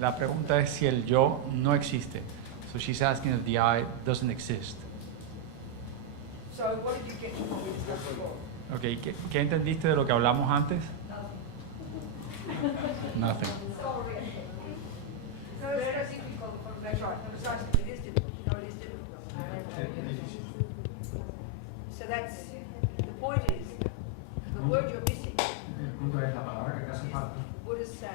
La pregunta es si el yo no existe. So she's asking if the I doesn't exist. So what did you get from what we discussed before? Okay, ¿qué entendiste de lo que hablamos antes? Nothing. Sorry. No, it's very difficult. That's right. No, precisely. It is difficult. No, it is difficult. So that's, the point is, the word you're missing, Buddha is saying,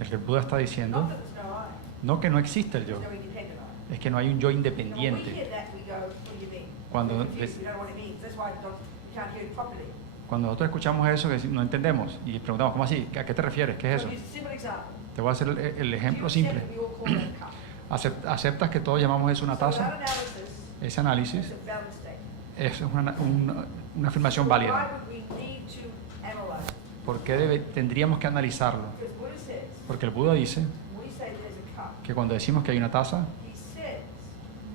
El que el Buda está diciendo, not that there's no I, no que no existe el yo, there's no independent I. es que no hay un yo Now, when we independiente. hear that, we go, what do you mean? Cuando We're confused. We don't know what it means. That's why we can't hear it properly. Cuando nosotros escuchamos eso, que no entendemos y preguntamos, ¿cómo así? ¿A qué te refieres? ¿Qué es So eso? use a simple example. Te voy a hacer el Do ejemplo you simple. accept that we all call that a cup? ¿Aceptas que todos llamamos eso una So without taza? analysis, Ese análisis it's a valid statement. es una afirmación Why válida. would we need to analyze it? ¿Por qué tendríamos que analizarlo? Because Buddha says, Porque el Buda dice when we say there's a cup, que cuando decimos que hay una taza, he says,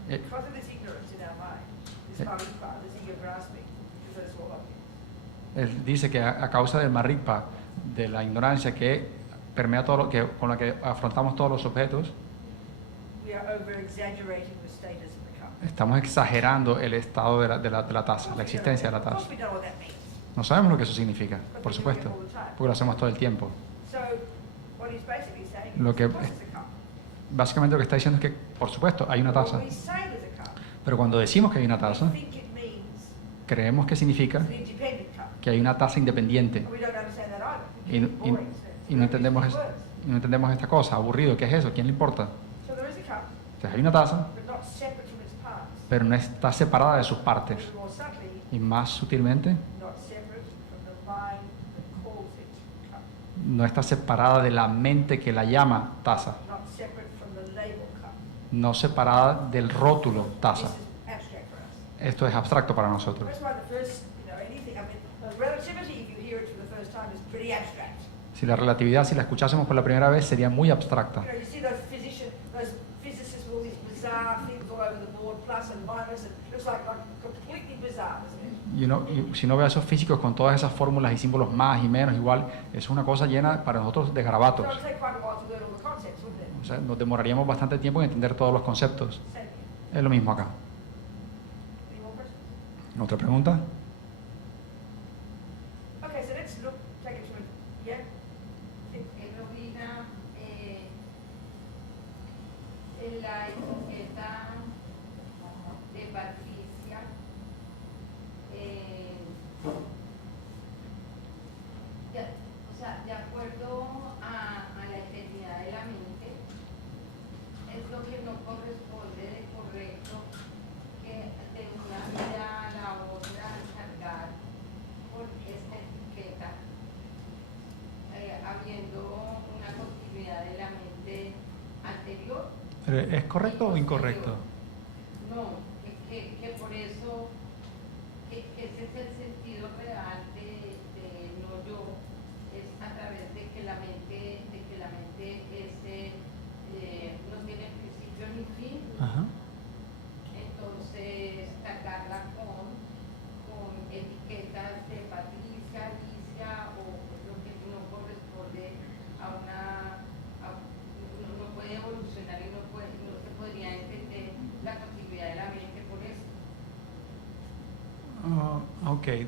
eh, because of this ignorance in our mind, this maripa, this ego grasping, because that's all obvious. él dice que a causa del marripa, de la ignorancia que permea todo lo que, con la que afrontamos todos los objetos, We are over-exaggerating the status of the cup. estamos exagerando el estado de la taza, la existencia de la Of taza. course we know what that means. No sabemos lo que eso significa, por supuesto, porque lo hacemos todo el tiempo. So, what he's basically saying Lo is, que- of course it's a cup. Básicamente lo que está diciendo es que, por supuesto, hay una taza, When we say there's a cup, pero cuando decimos que hay una we taza, think it means creemos que significa it's an independent cup. que hay una taza independiente And we don't understand that either. y, It's y- boring. y no entendemos y no entendemos esta cosa, aburrido, ¿qué es eso? ¿Quién le importa? So there is a cup, Entonces hay una taza, but not separate from its parts. pero no está separada de sus partes Or more subtly, y más sutilmente not separate from the mind that calls it cup. no está separada de la mente que la llama taza, Not separate from the label cup. no separada del rótulo This taza. is abstract for us. Esto es abstracto para nosotros. That's why the first, anything, relativity, if you hear it for the first time, is pretty abstract. Si la relatividad, si la escuchásemos por la primera vez, sería muy abstracta. You see those physicists with all these bizarre things all over the board, plus and minus, and it looks like completely bizarre, doesn't it? Y si no ve a esos físicos con todas esas fórmulas y símbolos más y menos, igual, es una cosa llena para nosotros de So garabatos. it would take quite a while to learn all the concepts, wouldn't it? O sea, nos demoraríamos bastante tiempo en entender todos los conceptos. Same here. Es lo mismo acá. Any more questions? ¿Otra pregunta? Okay, so let's look, take it from, yeah? Robina, en la etiqueta de Patricia, o sea, de acuerdo a la eternidad de la mente, es lo que no corresponde de correcto que de una vida a la otra cargar por esta etiqueta, habiendo una continuidad de la mente anterior. ¿Es correcto o incorrecto? No, que por eso, que ese es el sentido real de no yo, es a través de que la mente no tiene principio ni fin. Ajá. Entonces cargarla con etiquetas de Patricia, Alicia o lo que no corresponde a no puede evolucionar y no se podría entender la continuidad de la mente por eso. Okay,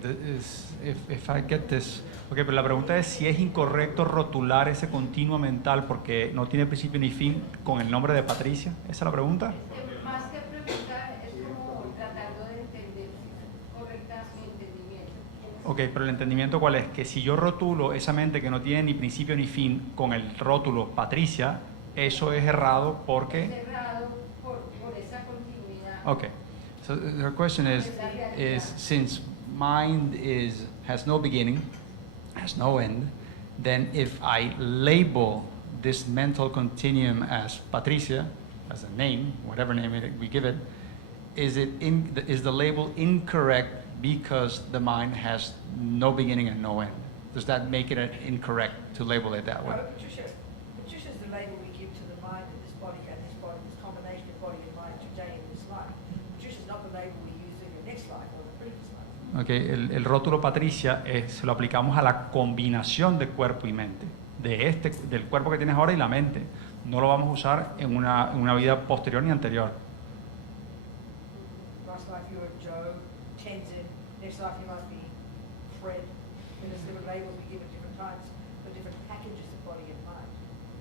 if I get this. Okay, pero la pregunta es si es incorrecto rotular ese continuo mental porque no tiene principio ni fin con el nombre de Patricia. ¿Esa es la pregunta? Más que preguntar, es como tratando de entender correcta mi entendimiento. Ok, pero el entendimiento ¿cuál es? Que si yo rotulo esa mente que no tiene ni principio ni fin con el rótulo Patricia, eso es errado porque... Cerrado por esa continuidad. Okay, so the question is since mind has no beginning, has no end, then if I label this mental continuum as Patricia, as a name, whatever name we give it, is the label incorrect because the mind has no beginning and no end? Does that make it incorrect to label it that way? No, Patricia's the label we give to the mind of this body, this combination of body and mind today in this life. Patricia's not the label we use in your next life or the previous life. Okay, el rótulo Patricia se lo aplicamos a la combinación de cuerpo y mente, del cuerpo que tienes ahora y la mente. no lo vamos a usar en una vida posterior ni anterior. Last life you were Joe, Tenzin, next life you might be Fred. And there's different labels we give at different times for different packages of body and mind.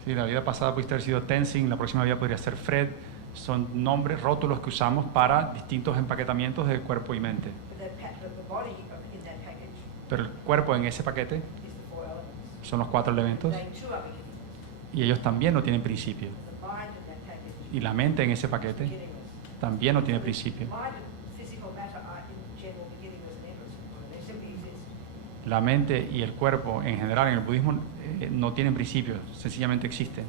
Sí, la vida pasada pudiste haber sido Tenzin, la próxima vida podría ser Fred. Son nombres, rótulos que usamos para distintos empaquetamientos de cuerpo y mente. But the body in that package Pero el cuerpo en ese paquete is the 4 elements. son los 4 elementos They too are beginningless. y ellos también no tienen principio. The mind in that package Y la mente en ese is paquete beginningless. también no tiene principio. Mind and physical matter are in general beginningless and endless. They simply exist. La mente y el cuerpo en general en el budismo no tienen principio, sencillamente existen.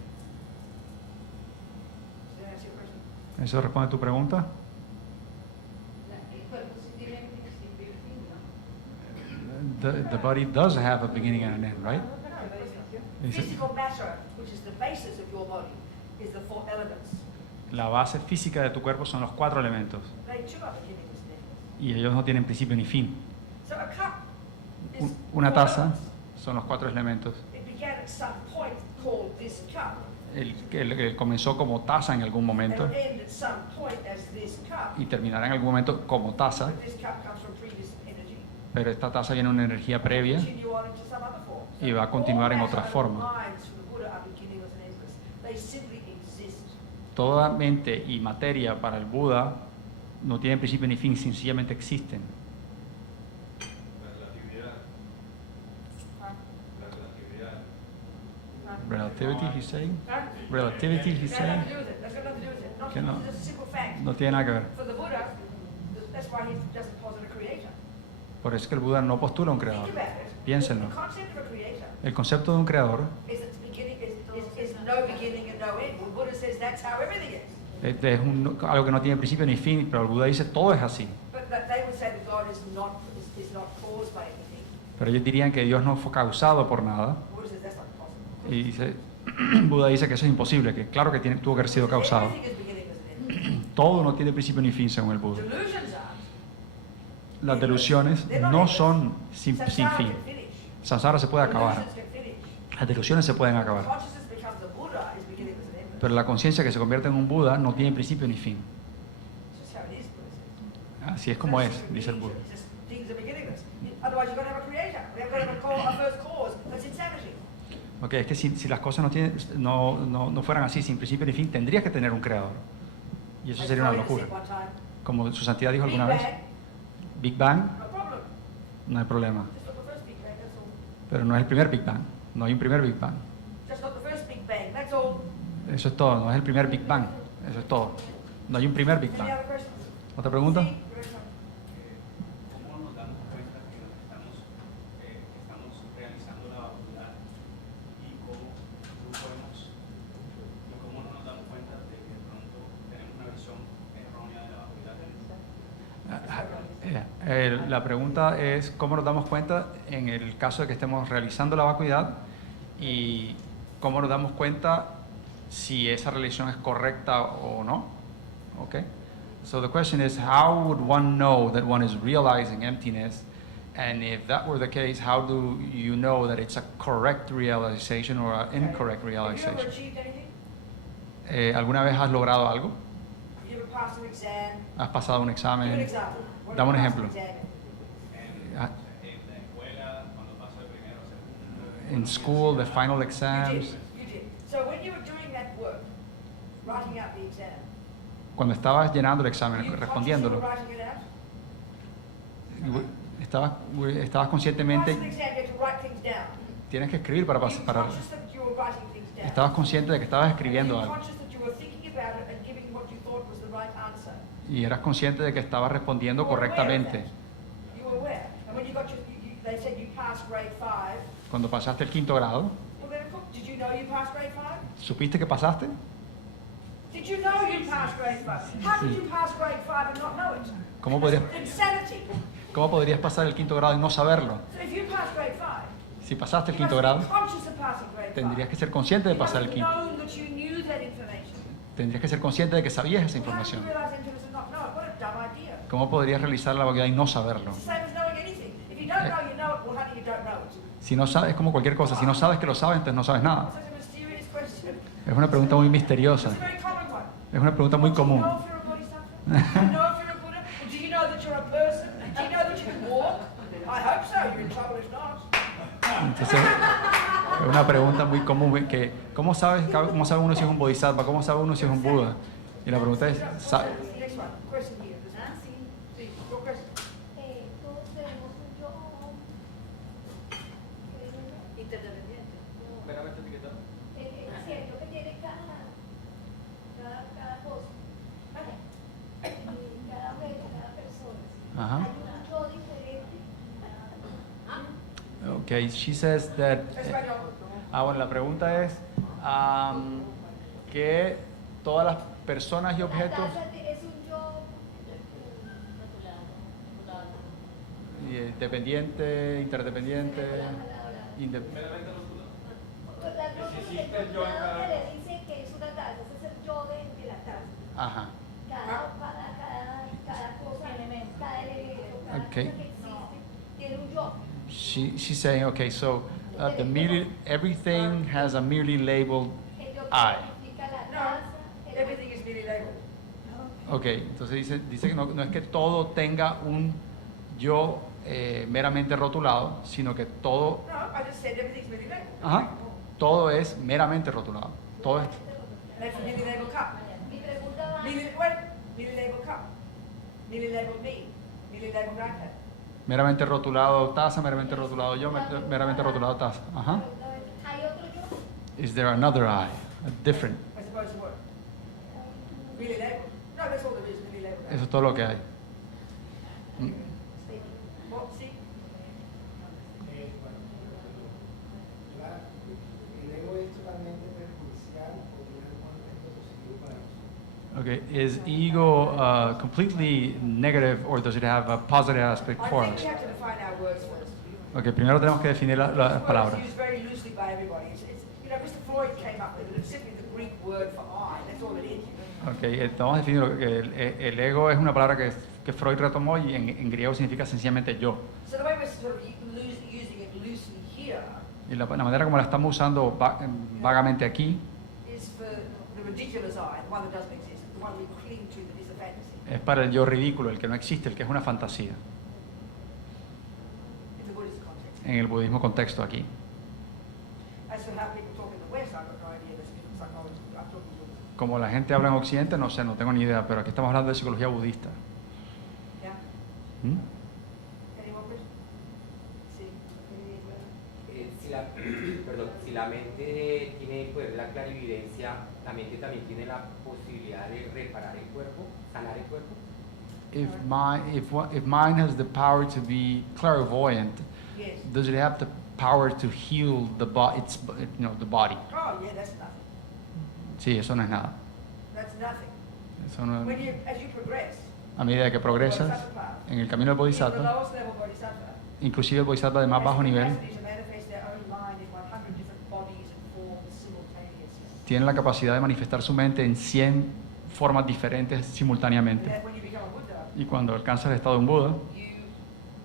Does that answer your question? ¿Eso responde a tu pregunta? El cuerpo sí tiene principio y fin, ¿no? The body does have a beginning and an end, right? Is it- Physical matter, which is the basis of your body, is the 4 elements. La base física de tu cuerpo son los 4 elementos They too are beginningless and endless. y ellos no tienen principio ni fin. So a cup is Una 4 taza elements. son los 4 elementos. It began at some point called this cup. El comenzó como taza en algún And momento it'll end at some point as this cup. y terminará en algún momento como taza, But this cup comes from previous energy. pero esta taza viene de una energía previa Continue on into some other form. y va a continuar en All otra matter forma. and minds for the Buddha are beginningless and endless. They simply exist. Toda mente y materia para el Buda no tienen principio ni fin, sencillamente existen. Relativity, he's saying? Huh? Relativity, he's That's saying? nothing to do with it. That's got nothing to do with it. Not, Que no. It's a simple fact. No tiene nada que ver. For the Buddha, that's why he doesn't posit a creator. Por eso es que el Buda no postula un creador. Think about it. Piénsenlo. The concept of a creator El concepto de un creador is its beginning is no beginning and no end. The Buddha says that's how everything is. es algo que no tiene principio ni fin, pero el Buda dice todo es así. But that they would say that God is not caused by anything. Pero ellos dirían que Dios no fue causado por nada. The Buddha says that's not possible. Y dice, Buda dice que eso es imposible, que claro que tuvo que haber sido causado. Everything is beginningless and endless. Todo no tiene principio ni fin según el Buda. Delusions are. Las delusiones no son sin Samsara fin. can finish. Samsara se puede acabar. Delusions can finish. Las delusiones se pueden acabar. Consciousness becomes a Buddha is beginningless and endless. Pero la conciencia que se convierte en un Buda no tiene principio ni fin. It's just how it is, Buddha says. Así es como es, dice el Buda. It's just things are beginningless. Otherwise, you've got to have a creator. We've got to have a first cause. That's insanity. Ok, es que si las cosas no fueran así, sin principio ni fin, tendrías que tener un creador. Y eso As sería una Freud locura. said one time, Como su santidad dijo Big alguna vez, Bang, Big Bang, no problem. no hay problema. Just not the first Big Bang, that's all. Pero no es el primer Big Bang. No hay un primer Big Bang. Just not the first Big Bang, that's all. Eso es todo. No es el primer Big Bang. Eso es todo. No hay un primer Big Any Bang. other questions? ¿Otra pregunta? Sí, very fine. ¿Cómo nos damos cuenta que estamos realizando la vacuidad y cómo no nos damos cuenta de que de pronto tenemos una visión errónea de la vacuidad? La pregunta es cómo nos damos cuenta en el caso de que estemos realizando la vacuidad y cómo nos damos cuenta si esa realización es correcta o no. Okay? So the question is, how would one know that one is realizing emptiness? And if that were the case, how do you know that it's a correct realization or an incorrect Have you ever realization? achieved anything? ¿Alguna vez has logrado algo? Have you ever passed an exam? ¿Has pasado un Give an examen? example. What Dame un have you ejemplo. passed an exam in? Ah, En la escuela, cuando paso de primero a segundo. In school, the final You exams? did. You did. So when you were doing that work, writing out the exam, Cuando estabas llenando el examen, were you conscious you respondiéndolo, were writing it out? estabas conscientemente, Pass an exam, you have to write things down. tienes que escribir para Were you pasar. conscious that you were writing things down? Estabas consciente de que estabas Were escribiendo you algo conscious that you were thinking about it and giving what you thought was the right answer? y eras consciente de que estabas respondiendo You were aware of correctamente. that. You were aware. And when you got they said you passed grade 5. Cuando pasaste el quinto grado, Well, then, of course, did you know you passed grade 5? ¿supiste que pasaste? Did you know you passed grade 5? How could you pass grade 5 and not know it? ¿Cómo podrías, Insanity. ¿Cómo podrías pasar el quinto grado y no saberlo? So if you passed grade 5, Si pasaste el you quinto must grado, be conscious of passing grade 5. tendrías que ser consciente de You pasar el must quinto. have known that you knew that information. Tendrías que ser consciente de que sabías esa Well, how could información. you realize emptiness and not know it? What a dumb idea. ¿Cómo podrías realizar la vacuidad y no saberlo? It's the same as knowing anything. If you don't know, you know it. Well, honey, you don't know it. Si no sabes, es como cualquier cosa. Si no sabes que lo sabes, entonces no sabes nada. It's such a mysterious question. Es una pregunta muy misteriosa. It's a very common one. Es una pregunta muy Do you común. know if you're a bodhisattva? Do you know if you're a Buddha? Do you know that you're a person? Do you know that you can walk? I hope so. You're in trouble if not. Entonces, es una pregunta muy común que ¿cómo sabe uno si es un bodhisattva? ¿Cómo sabe uno si es un Buda? Y la pregunta es, Next one. Question here. Sí, your question. Todos tenemos un yo Interdependiente. Meramente etiquetado. cierto que tiene cada cosa, cada objeto, cada persona. Ajá. Hay un yo diferente. Okay, she says that. Español. Bueno, la pregunta es que todas las personas y La objetos taza es un yo dependiente, interdependiente, Meramente rotulado. las dos Sí, el el yo en cada postulado que cosa. le dice que es una taza, ese es el yo de la taza. ajá. Cada cosa, cada elemento, cada Ok. cosa que existe, tiene un yo. She's saying, okay, so everything has a merely labeled El yo que I. significa la No, taza, el everything is merely labeled. Ok, entonces dice que no es que todo tenga un yo meramente rotulado, sino que todo, No, I just said everything's merely labeled. ajá, todo es meramente rotulado. Todo es, That's a merely labeled cup. Mi pregunta va, Merely labeled cup. Merely labeled me. Merely labeled grandpa. meramente rotulado taza, meramente rotulado yo, meramente rotulado taza. Ajá. ¿hay otro yo? Is there another I, a different? I suppose the word. Merely labeled. No, that's all there is, merely labeled. Eso es todo lo que hay. Mm. What? See? El ego es totalmente perjudicial o tiene algún efecto positivo para nosotros. Okay, is ego completely negative or does it have a positive aspect I for think us? we have to define our words first. Okay, primero tenemos que definir las Words palabras. used very loosely by everybody. You know, Mr. Freud came up with it. It's simply the Greek word for I. That's all it is. Okay, estamos definiendo que el ego es una palabra que Freud retomó y en griego significa sencillamente yo. So the way we're sort of using it loosely here Y la manera como la estamos usando vagamente aquí is for the ridiculous I, the one that doesn't exist, the one we cling to that is a fantasy. es para el yo ridículo, el que no existe, el que es una fantasía, In the Buddhist context. en el budismo contexto aquí. As for how people talk in the West, I've got no idea. That's different psychology. I'm talking Buddhism. Como la gente habla en Occidente, no sé, no tengo ni idea, pero aquí estamos hablando de psicología budista. Yeah? ¿Mm? Any more questions? Sí. Si la mente tiene el poder de la clarividencia, la mente también tiene la posibilidad de reparar el cuerpo, sanar el cuerpo. If mind has the power to be clairvoyant, Yes. does it have the power to heal the the body? Oh, yeah, that's nothing. Sí, eso no es nada. That's nothing. Eso no When you, as you progress, a medida que progresas en el camino del even the bodhisattva, lowest level bodhisattva, inclusive el bodhisattva de más has bajo the nivel, capacity to manifest their own mind in 100 different bodies and forms simultaneously. tiene la capacidad de manifestar su mente en 100 formas diferentes And simultáneamente. that when you become a Buddha, Y cuando alcanza el estado de un Buda,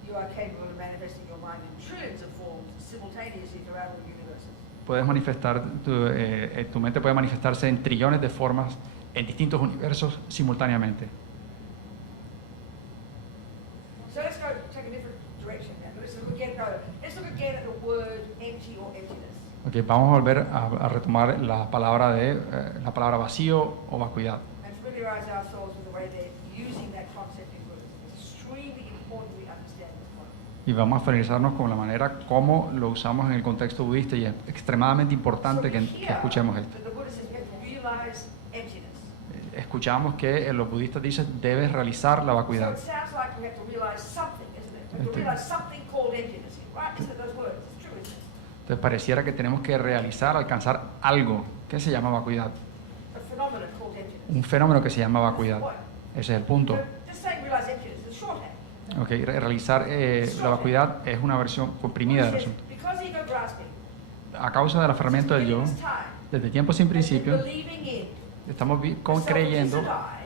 you are capable of manifesting your mind in trillions of forms simultaneously throughout all universes. puedes manifestar, tu mente puede manifestarse en trillones de formas en distintos universos simultáneamente. So let's go take a different direction now. Let's look again at the word empty or emptiness. Okay, vamos a volver a retomar la palabra vacío o vacuidad. And familiarize ourselves with the way they're using that concept in Buddhism. It's extremely important we understand this one. Y vamos a familiarizarnos con la manera como lo usamos en el contexto budista y es extremadamente importante que escuchemos esto. The Buddha says we have to realize emptiness. Escuchamos que los budistas dicen debes realizar la So vacuidad. it sounds like we have to realize something, isn't it? We have to realize something called emptiness. Right? Isn't it those words? It's true, isn't it? Entonces pareciera que tenemos que realizar, alcanzar algo que se llama vacuidad. A phenomenon called emptiness. Un fenómeno que se llama vacuidad. Ese es el punto. So just saying realize emptiness is shorthand. Okay, realizar la vacuidad es una versión comprimida del Buddha says, asunto. because ego grasping, A causa del aferramiento del yo, this time, desde tiempo sin principio, believing in, estamos creyendo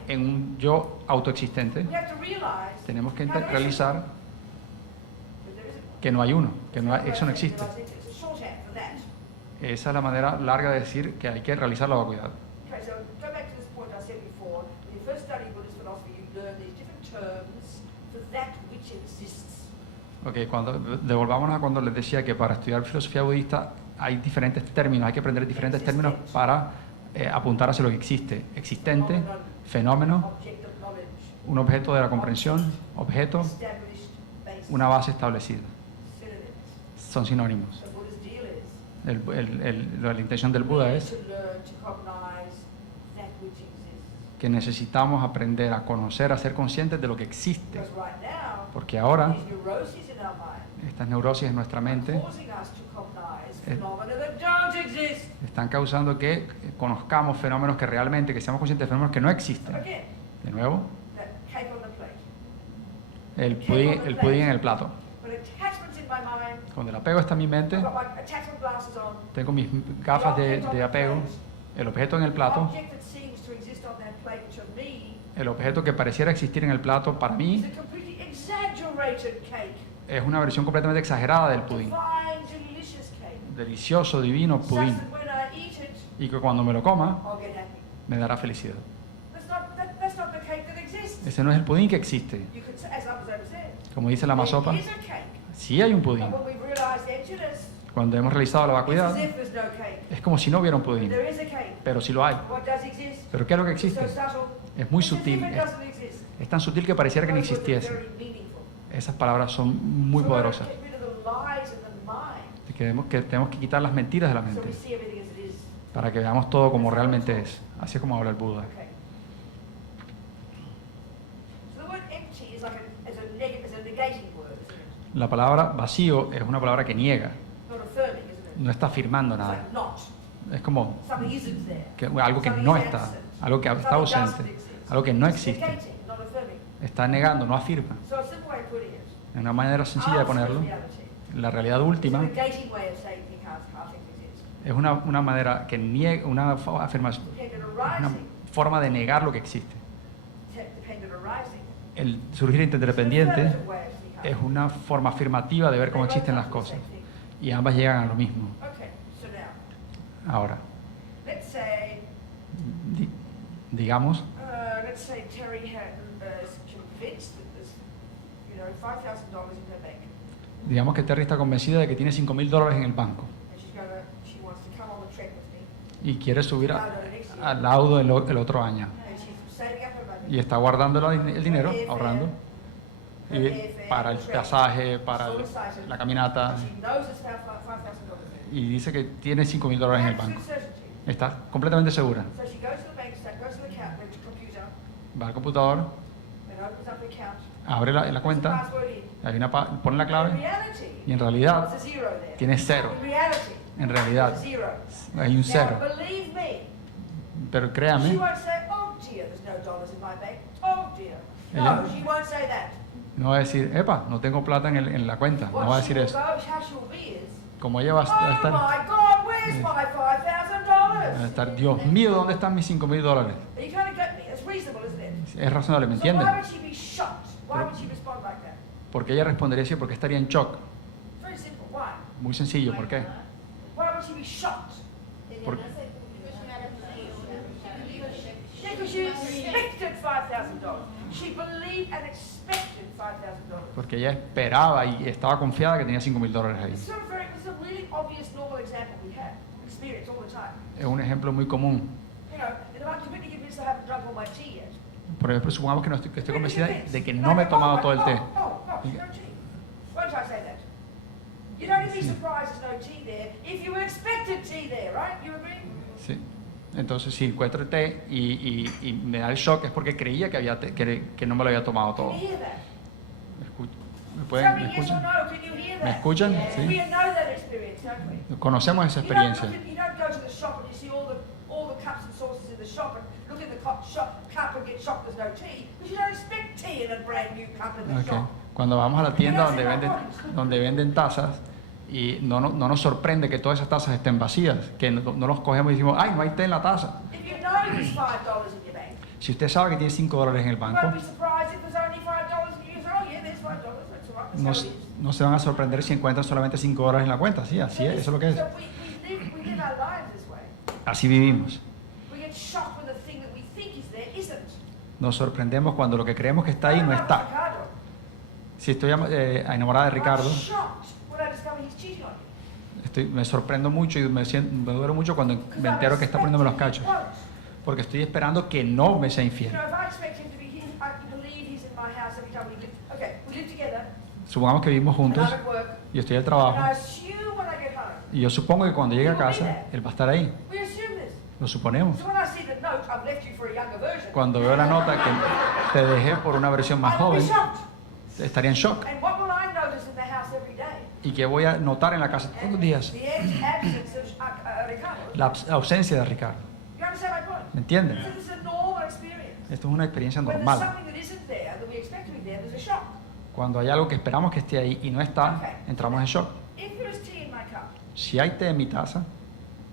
en un yo autoexistente. we have to realize Tenemos que how there isn't realizar one, that there isn't one. que no hay uno, que no hay- eso no existe. It's a shorthand for that. Esa es la manera larga de decir que hay que realizar la vacuidad. Okay, so go back to this point I said before. When you first study Buddhist philosophy, you learn these different terms for that which exists. Ok, devolvámonos a cuando les decía que para estudiar filosofía budista hay diferentes términos, hay que aprender diferentes términos para apuntar hacia lo que existe. Existente, fenómeno, Object of knowledge, un objeto de la comprensión, objeto, established basis, una base establecida. synonyms. Son sinónimos. The Buddha's deal is La intención del Buda es to learn to cognize that which exists. que necesitamos aprender a conocer, a ser conscientes de lo que existe. Because right now, Porque ahora these neuroses in our mind estas neurosis en nuestra mente causing us to cognize phenomena that don't exist. están causando que conozcamos fenómenos que realmente, que seamos conscientes de fenómenos que no existen. Again, De nuevo, that cake on the plate. el pudín en el plato. When attachment's in my mind, Cuando el apego está en mi mente, I've got my attachment glasses on. tengo mis gafas de apego, el objeto en el The plato, object that seems to exist on that plate to me el objeto que pareciera existir en el plato para is mí a completely exaggerated cake. es una versión completamente exagerada del pudín. Divine, delicious cake. Delicioso, divino Such pudín. that when I eat it, Y que cuando me lo coma, I'll get happy. me dará felicidad. That's not the cake that exists. Ese no es el pudín que existe. You could say, as I said, Como dice la masopa, there is a cake. sí hay un pudín. But when we've realized emptiness, Cuando hemos realizado la it's vacuidad, as if there's no cake. es como si no hubiera un pudín. There is a cake. Pero sí lo hay. What does exist? ¿Pero qué es lo que It's so existe? subtle. Es muy It's as if sutil. it doesn't exist. Es tan sutil que pareciera que no Those words are existiese. very meaningful. Esas palabras son muy So poderosas. we've got to get rid of the lies in the mind, Que tenemos que quitar las mentiras de la so mente we see everything as it is. para que veamos todo como realmente es. Así es como habla el Buda. Okay. So the word empty is like as a negating word, isn't it? La palabra vacío es una palabra que niega, Not affirming, isn't it? no está afirmando It's nada. like not. Es como Something isn't there. algo que Something no is está, absent. algo que está Something ausente, doesn't exist. algo que no It's existe. negating, not affirming. Está negando, no afirma. So a simple way of putting it. En una manera sencilla de Ultimate ponerlo, reality. la realidad It's a última negating way of saying things can't exist. es una manera que niega, una afirmación, Dependent una arising. forma de negar lo que existe. Dependent arising. El surgir It's an interdependiente affirmative way of thinking. es una forma afirmativa de ver cómo They both existen las come to the cosas. same thing. Y ambas llegan a lo mismo. Okay, so now, Ahora, let's say digamos Terry is convinced that there's, $5,000 in her bank, digamos que Terry está convencida de que tiene $5,000 en el banco and she wants to come on the trek with me, y quiere subir al lado el otro año. and she's saving up her money. Y está guardando el dinero, ahorrando, y para el pasaje, para la caminata, She knows it's now $5,000. y dice que tiene $5,000 en el banco. Absolute certainty. Está completamente segura. So she goes to the bank, goes to the computer, Va al computador, and opens up the account. abre la puts the cuenta, password in. hay pone la In clave reality, y en realidad there's a zero there. tiene cero. In reality, En realidad there's a zero. hay un cero. Now, believe me, Pero she créame, won't say, oh dear, there's no dollars in my bank. Oh dear. Ella- No, she won't say that. no va a decir, epa, no tengo plata en la cuenta. No va a What decir she will eso. go, how she'll be is, Como ella va a oh estar, my God, where's my va a $5,000? estar, Dios mío, ¿dónde están mis $5,000? Are you trying to get me? It's reasonable, isn't it? Es razonable, ¿me So why entienden? would she be shocked? Why would she respond like that? Porque ella respondería así, porque estaría en shock. Very simple. Why? Muy sencillo, ¿por qué? Why would she be shocked? Por- Yeah, because she expected $5,000. She believed and expected $5,000. Porque ella esperaba y estaba confiada que tenía $5,000 ahí. It's a really obvious, normal example we have, experience all the time. Es un ejemplo muy común. You know, if I'm completely convinced I haven't drunk all my tea yet. Por ejemplo, supongamos que, que estoy convencida de que And no I me he go, tomado oh, todo el té. Oh, no tea. Won't I say that? You'd only be surprised there's no tea there if you expected tea there, right? You agree? Sí. Entonces, si encuentro el té y me da el shock, es porque creía que, que no me lo había tomado Can todo. you hear that? ¿Me Tell me ¿Me yes or escuchan? no, can you hear that? ¿Me escuchan? We Sí. know that experience, don't we? Conocemos esa You don't, experiencia. you don't go to the shop and you see all the cups and saucers in the shop and look in the cup and get shocked there's no tea, because you don't expect tea in a brand new cup in the Okay. shop. Cuando vamos a la tienda donde venden tazas y no nos sorprende que todas esas tazas estén vacías, que no los cogemos y decimos, ay, no hay té en la taza. If you know there's $5 in your bank, Si usted sabe que tiene $5 en el you banco, won't be surprised if there's only $5 and you say, oh yeah, there's $5, that's all right, that's no, how it is. no se van a sorprender si encuentran solamente $5 en la cuenta. Sí, así es, eso es lo que es. So we live our lives this way. Así vivimos. We get shocked when the thing that we think is there isn't. Nos sorprendemos cuando lo que creemos que está ahí no está. Ricardo. Si estoy enamorada de Ricardo, I'm shocked when I discover he's cheating on you. me sorprendo mucho y me duelo mucho cuando me entero que está poniéndome los cachos. Porque estoy esperando que no me sea You infiel. know, if I expect him to be here, I believe he's in my house every time we live. Okay, we live together. Supongamos que vivimos And juntos I'm at work. y estoy al And I trabajo. assume when I get home. Y yo supongo que cuando llegue a casa, él va a estar ahí. We assume this. Lo suponemos. So when I see the note, I've left you for a younger version. Cuando veo la nota que te dejé por una versión más I will be joven, shocked. estaría en shock. And what will I notice in the house every day? ¿Y qué voy a notar en la casa todos los días? The absence of Ricardo. La ausencia de Ricardo. You understand my point? ¿Me entienden? So this is a normal experience. Esto es una experiencia When there's normal. something that isn't there that we expect to be there, there's a shock. Cuando hay algo que esperamos que esté ahí y no está, entramos en shock. If there is tea in my cup, Si hay té en mi taza,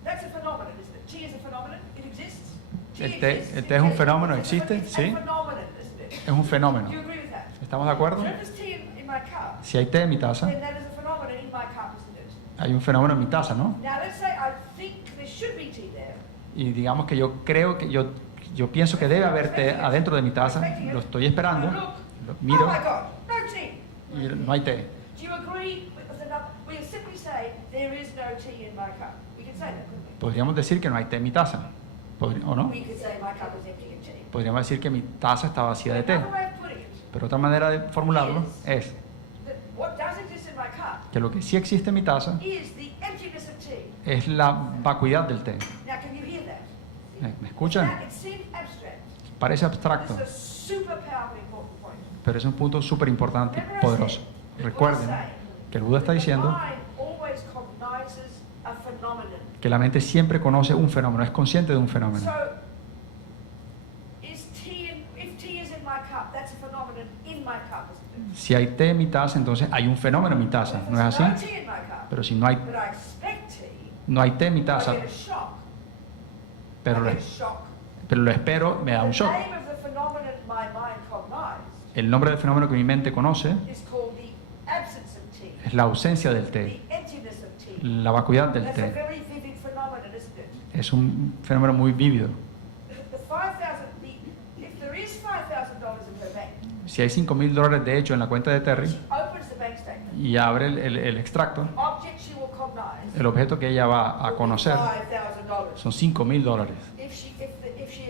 that's a phenomenon, isn't it? Tea is a phenomenon. It exists. El té es un fenómeno, existe, sí. It's a phenomenon, isn't it? es un fenómeno. Do you agree with that? ¿Estamos de acuerdo? So if there's tea in my cup, Si hay té en mi taza, then that is a phenomenon in my cup, isn't it? hay un fenómeno en mi taza, ¿no? Now let's say I think there should be tea there. Y digamos que yo creo que yo pienso que debe haber té adentro de mi taza, lo estoy esperando, lo Oh miro my God, no tea. y no hay té. Do you agree with the number? We can simply say there is no tea in my cup. We can say that, couldn't we? Podríamos decir que no hay té en mi taza, ¿o no? We could say my cup is empty of tea. Podríamos decir que mi taza está vacía de té. Another way of putting it, Pero otra manera de formularlo es that what does exist in my cup que lo que sí existe en mi taza is the emptiness of tea. es la vacuidad del té. Now, can you hear that? ¿Me escuchan? Now, it seems abstract. Parece abstracto, This is a super powerful, important point. pero es un punto súper importante y poderoso. Recuerden que el Buda está The diciendo mind always cognizes a phenomenon. que la mente siempre conoce un fenómeno, es consciente de un fenómeno. So, if tea is in my cup, that's a phenomenon in my cup, isn't it? Si hay té en mi taza, entonces hay un fenómeno en mi taza, If ¿no es there's así? no tea in my cup, Pero si no hay, but I expect tea, no hay té en mi I taza, get a shock. pero I lo, get a shock. pero lo espero, me da un The shock. name of the phenomenon my mind cognizes El nombre del fenómeno que mi mente conoce is called the absence of tea, es la ausencia del té, the emptiness of tea. la vacuidad del That's a té. very vivid phenomenon, isn't it? Es un fenómeno muy vívido. The 5,000, if there is $5,000 in her bank, Si hay $5,000 de hecho en la cuenta de Terry she opens the bank statement. y abre el extracto, Object she will cognize el objeto que ella va a will be conocer $5,000. son $5,000. If she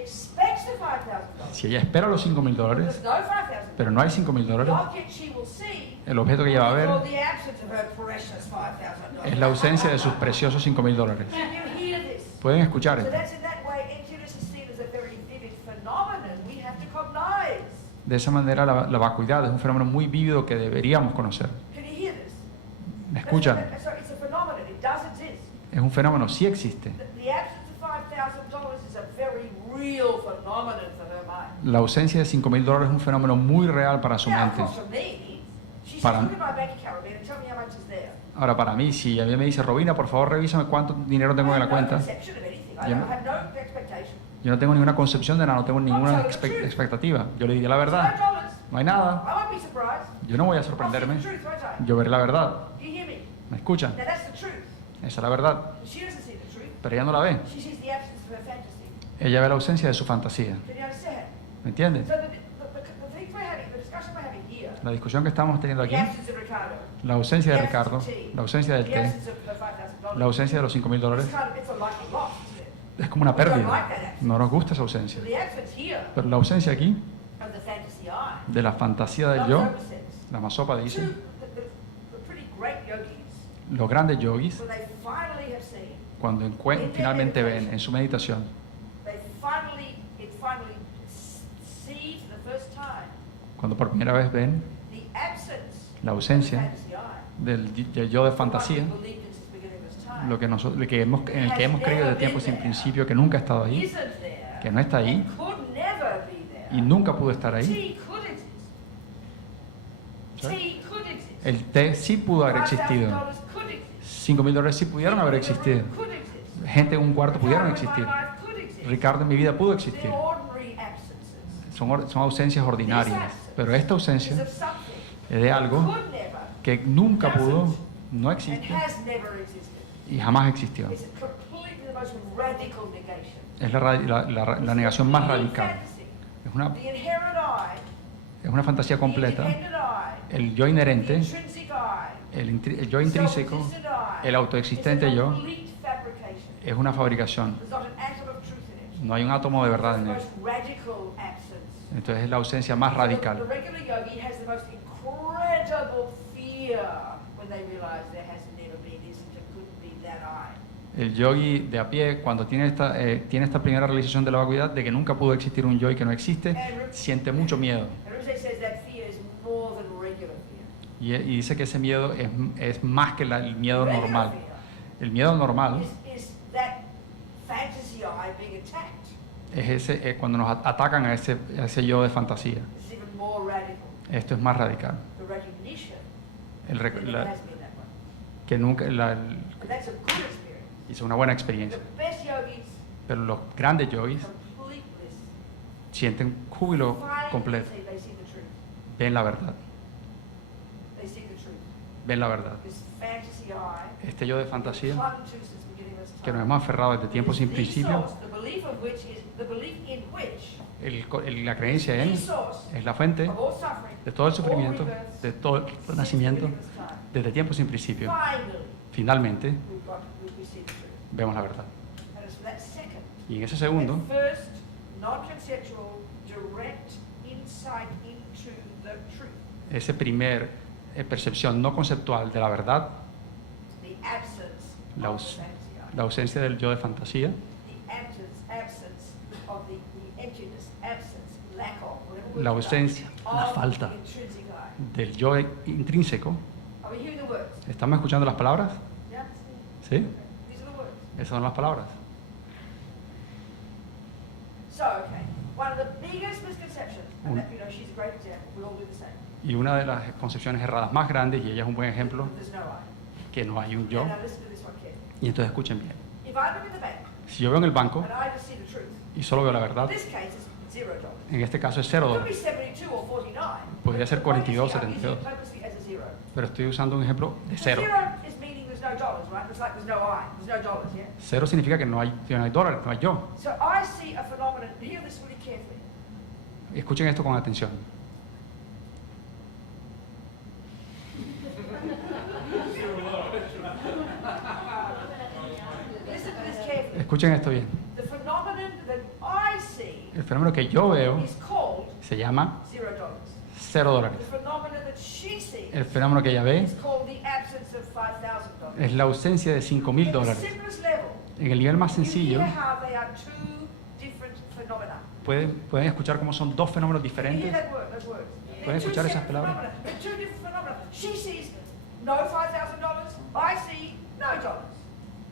expects the $5,000, Si ella espera los $5,000, there's no $5,000. pero no hay The $5,000, object she will see el objeto que ella va a will ver be the absence of her precious $5,000. es la ausencia de sus preciosos $5,000. Can you hear this? ¿Pueden escuchar So esto? that's in that way, emptiness is seen as a very vivid phenomenon we have to cognize. De esa manera la vacuidad es un fenómeno muy vívido que deberíamos conocer. Can you hear this? ¿Me escuchan? So it's a phenomenon, it does exist. Es un fenómeno, sí existe. The absence of $5,000 is a very real phenomenon for her mind. La ausencia de $5,000 es un fenómeno muy real para su Now, of mente. course, for me, she says, Para- look at my bank account, Robina, and tell me how much is there. Ahora, para mí, si a mí me dice, Robina, por favor, revísame cuánto dinero tengo en la I have cuenta. no conception of anything. I Yo no- have no expectation. Yo no tengo ninguna concepción de nada, no tengo ninguna expectativa. Yo le diría la There's verdad. no dollars. No hay nada. I won't be surprised. Yo no voy a I'll see sorprenderme. the truth, won't I? Yo veré la verdad. Do you hear me? ¿Me escuchan? Now that's the truth. Esa es la verdad. She doesn't see the truth. Pero ella no la ve. She sees the absence of her fantasy. Ella ve la ausencia de su fantasía. Can you understand? ¿Me entiende? So the thing we're having, the discussion we're having here, La discusión que estamos teniendo the aquí, absence of Ricardo, la ausencia de the absence Ricardo, of tea, la ausencia del the té, absence of her $5,000, la ausencia de los $5,000, it's a likely loss, isn't it? es como una pérdida. No nos gusta esa ausencia. So the absence here Pero la ausencia aquí, of the fantasy I, de la fantasía del Lama yo, Zopa says, la Masopa two, dice, the pretty great yogis, los grandes yogis, when they finally have seen, cuando finalmente ven en su meditación, it finally see for the first time cuando por primera vez ven the absence la of the ausencia fantasy I. del yo de fantasía, The one we believed in since the beginning of this time. lo que en el que hemos creído desde tiempo sin principio, que nunca ha estado ahí, Isn't there, que no está ahí and could never be there. y nunca pudo estar ahí. Tea could exist. Sorry? Tea could exist. El té sí pudo haber existido. $5,000 could exist. $5,000 sí pudieron haber existido. Could exist. Gente en un cuarto pudieron Ricardo in my existir. life could exist. Ricardo en mi vida pudo existir. They're ordinary absences. Son ausencias ordinarias. Pero esta It's ausencia of something es de algo could never que nunca pudo, no and existe has never existed. y jamás existió. It's a completely most radical negation. Es la negación más radical. Fantasy, Es the inherent I, una fantasía the completa. independent I, El yo the inherente, intrinsic I, el yo intrínseco, self-existent I, el autoexistente is a yo, complete fabrication. es una fabricación. There's not an atom of truth in it. No hay un átomo de verdad It's en the él. most radical absence. Entonces es la ausencia más The radical. regular yogi has the most incredible fear when they realize there has never been, isn't, it couldn't be that I. El yogi de a pie, cuando tiene esta primera realización de la vacuidad, de que nunca pudo existir un yo y que no existe, siente mucho miedo. And Rinpoche says that fear is more than regular fear. Y dice que ese miedo es más que el miedo Regular normal. fear El miedo normal is that fantasy I being attacked. es cuando nos atacan a ese yo de fantasía. This is even more radical. Esto es más radical. The recognition El that rec- it la- has been that way. que nunca And that's a good experience. hizo una buena The experiencia. best yogis, Pero los grandes yogis complete bliss. sienten júbilo Finally, completo. they see the truth. Ven la verdad. They see the truth. Ven la verdad. This fantasy I, Este yo de fantasía clung to since the beginning of this que nos time. hemos aferrado desde tiempos sin The principio, source, the belief of which is the belief in which la creencia the en source es la fuente of all suffering, de todo el all sufrimiento, rebirths, de todo el since the nacimiento, beginning of this time. desde tiempos sin principio. Finally, Finalmente we see the truth. vemos la verdad. And it's that second, Y en ese segundo, that first, non-conceptual, direct insight into the truth, ese primer percepción no conceptual de la verdad, the absence la, of aus- the fantasy I. la ausencia del yo de fantasía, The absence of the emptiness, absence, lack of, whatever word la you like, ausencia, la of falta the intrinsic I. del yo intrínseco. Are we hearing the words? ¿Estamos escuchando las palabras? Yeah? ¿Sí? These are the words. Esas son las palabras. So, okay, one of the biggest misconceptions, and that, she's a great example, we all do the same. Y una de las concepciones erradas más grandes, y ella es un buen ejemplo, There's no I. que no hay un yo. Now listen to this one carefully. Y entonces escuchen bien. If I look at the bank Si yo veo en el banco and I just see the truth, y solo veo la in verdad, this case it's $0. en este caso es It 0 could be dólares, 72 or 49. Podría ser but what 42 o is it? I'm using 72. it purposely as a zero. pero estoy usando un ejemplo de The 0. zero is meaning there's no dollars, right? It's like there's no I, there's no dollars, yeah? 0 significa que no hay dólares, no hay yo. So I see a phenomenon, hear this really carefully. Escuchen esto con atención. Listen to this carefully. Escuchen esto bien. The phenomenon that I see El fenómeno que yo veo is called se llama $0. 0 dólares. The phenomenon that she sees El fenómeno que ella ve is called the absence of $5,000. es la ausencia de 5.000 At the dólares. simplest level, En el nivel más you sencillo, hear how they are two different phenomena. pueden escuchar cómo son dos fenómenos You hear diferentes. that word, those words? ¿Pueden They're two escuchar esas separate palabras? phenomena. They're two different phenomena. She sees no $5,000, I see no dollars.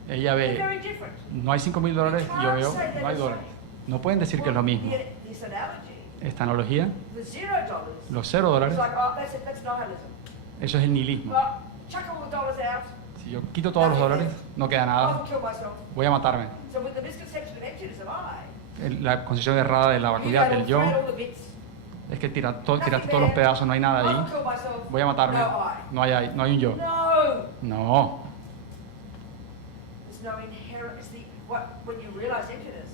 Ella They're ve, very different. no hay 5.000 dólares y yo veo, no hay dólares. No pueden decir que es lo mismo. Yet this analogy, Esta analogía, the $0 los 0 dólares, is like, oh, that's nihilism. eso es el nihilismo. Well, chuck all the dollars out, Si yo quito todos los dólares, no queda nada, I'll kill myself. voy a matarme. So with the misconception of emptiness of I, La concepción errada de la vacuidad del yo all the bits, es que tiraste todos los pedazos, no hay nada I'll ahí, kill myself. voy a matarme, No I. no hay un yo. No. No, There's no inherent, it's the, when you realize emptiness,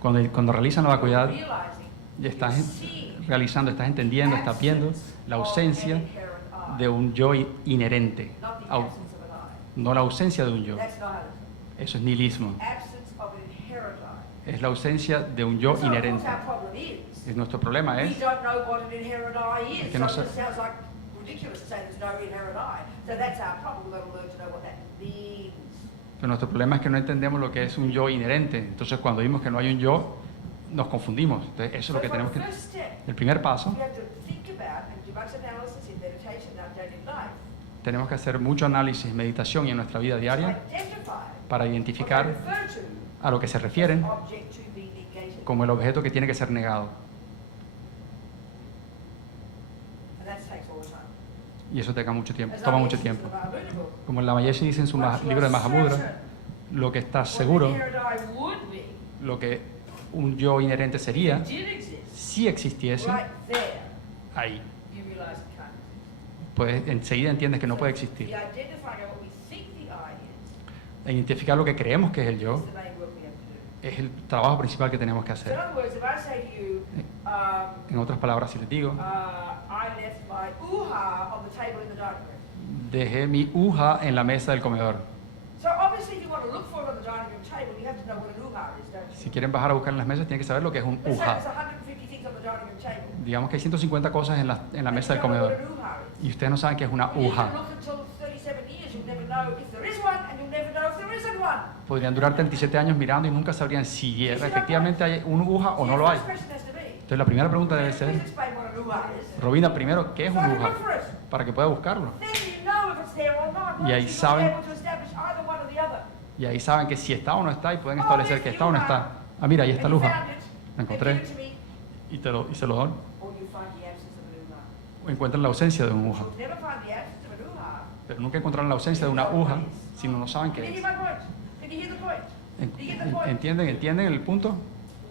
cuando realizan la vacuidad, realizing, ya estás you see realizando, estás entendiendo, estás viendo la ausencia of an inherent I, de un yo inherente, not the au- absence of an no la ausencia de un yo. I. That's nihilism. Eso es nihilismo, Absence of an inherent I. es la ausencia de un yo So of inherente. course our problem is, Nuestro problema we es don't know what an inherent I is. Es que no So sé- it sounds like ridiculous to say there's no inherent I. So that's our problem. We've got to learn to know what that means. Pero nuestro problema es que no entendemos lo que es un yo inherente. Entonces, cuando vimos que no hay un yo, nos confundimos. Entonces, eso es lo que for tenemos the que... first step, El primer paso, you have to think about and do much analysis in meditation and our daily life. tenemos que hacer mucho análisis, meditación y en nuestra vida To diaria identify para what identificar they refer to a lo que se refieren as object to be negated. como el objeto que tiene que ser negado. And that takes all the time. Y eso toma mucho tiempo. As Toma I mucho mentioned tiempo. in the Mahabharata book, Como la Mayeshi dice en su what you libro de are Mahamudra, certain lo que estás what an seguro, inherent I would be, lo que un yo inherente sería, did exist, si existiese, right there, ahí. you realize it can't. Pues enseguida entiendes que no puede The existir. identifying of what we think the I is Identificar lo que creemos que es el is yo the main work we have to do. es el trabajo principal que tenemos que So in hacer. other words, if I say to you, En otras palabras, si les digo, I left my uha on the table in the dining room. dejé mi uja en la mesa del comedor. So obviously, if you want to look for it on the dining room table, you have to know what an uha is, don't you? Si quieren bajar a buscar en las mesas, tienen que saber lo que es un Let's say uja. there's 150 things on the dining room table. Digamos que hay 150 cosas en la mesa del And you don't know comedor what an uha is. y ustedes no saben qué es una You can uja. look until 37 years, you'll never know if there is one, and you'll never know if there isn't one. Podrían durar 37 años mirando y nunca sabrían si efectivamente hay un uja o no lo hay. The first question has to be, Entonces la primera pregunta debe please ser, explain what an uha is. Robina, primero, ¿qué es So un I can uja? look for it. Para que pueda buscarlo. Then you know if it's there or not. Y ahí Once you've saben- been able to establish either one or the other. Y ahí saben que si está o no está y pueden establecer que está o no está. Ah, mira, ahí está el And you uja. found it, Lo then encontré give it to me, y se lo doy. or you find the absence of an uha. O encuentran la ausencia de un uja. You'll never find the absence of an uha. Pero nunca encontrarán la ausencia de una uja si no saben Can qué you es. hear my point? Can you hear the point? Do you get the point? ¿Entienden el punto?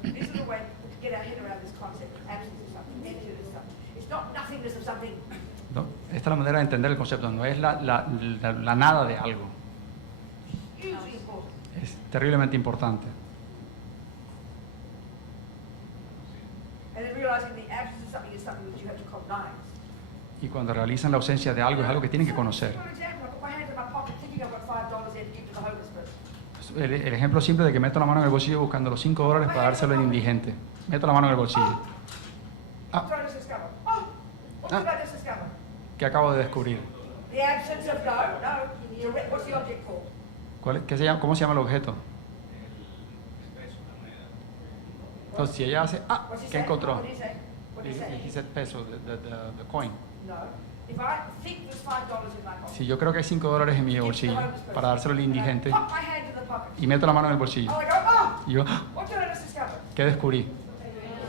This is the way to get our head around this concept of absence of something, emptiness of something. It's not nothingness of something. ¿No? Esta es la manera de entender el concepto, no es la nada de algo. Hugely important. Es terriblemente importante. And then realizing the absence of something is something that you have to cognize. Y cuando realizan la ausencia de algo es algo que tienen que conocer. For example, I put my hand in my pocket thinking I've got $5 there to give to the homeless person. El ejemplo simple de que meto la mano en el bolsillo buscando los $5 para dárselo al indigente. Meto la mano en el bolsillo. Ah. What did I just discover? Oh, what did I just discover? ¿Qué acabo de descubrir? The absence of no. What's the object called? ¿Cómo se llama el objeto? El peso, la moneda. Entonces, si ella hace, What's he ¿qué saying? encontró? What did he say? What did he say? He said peso, the coin. No. If I think there's $5 in my pocket. Si yo creo que hay $5 en mi bolsillo para dárselo al indigente Pop my hand in the pocket. y meto la mano en el bolsillo Oh, I go, oh! y yo, What did I just discover? ¿qué descubrí?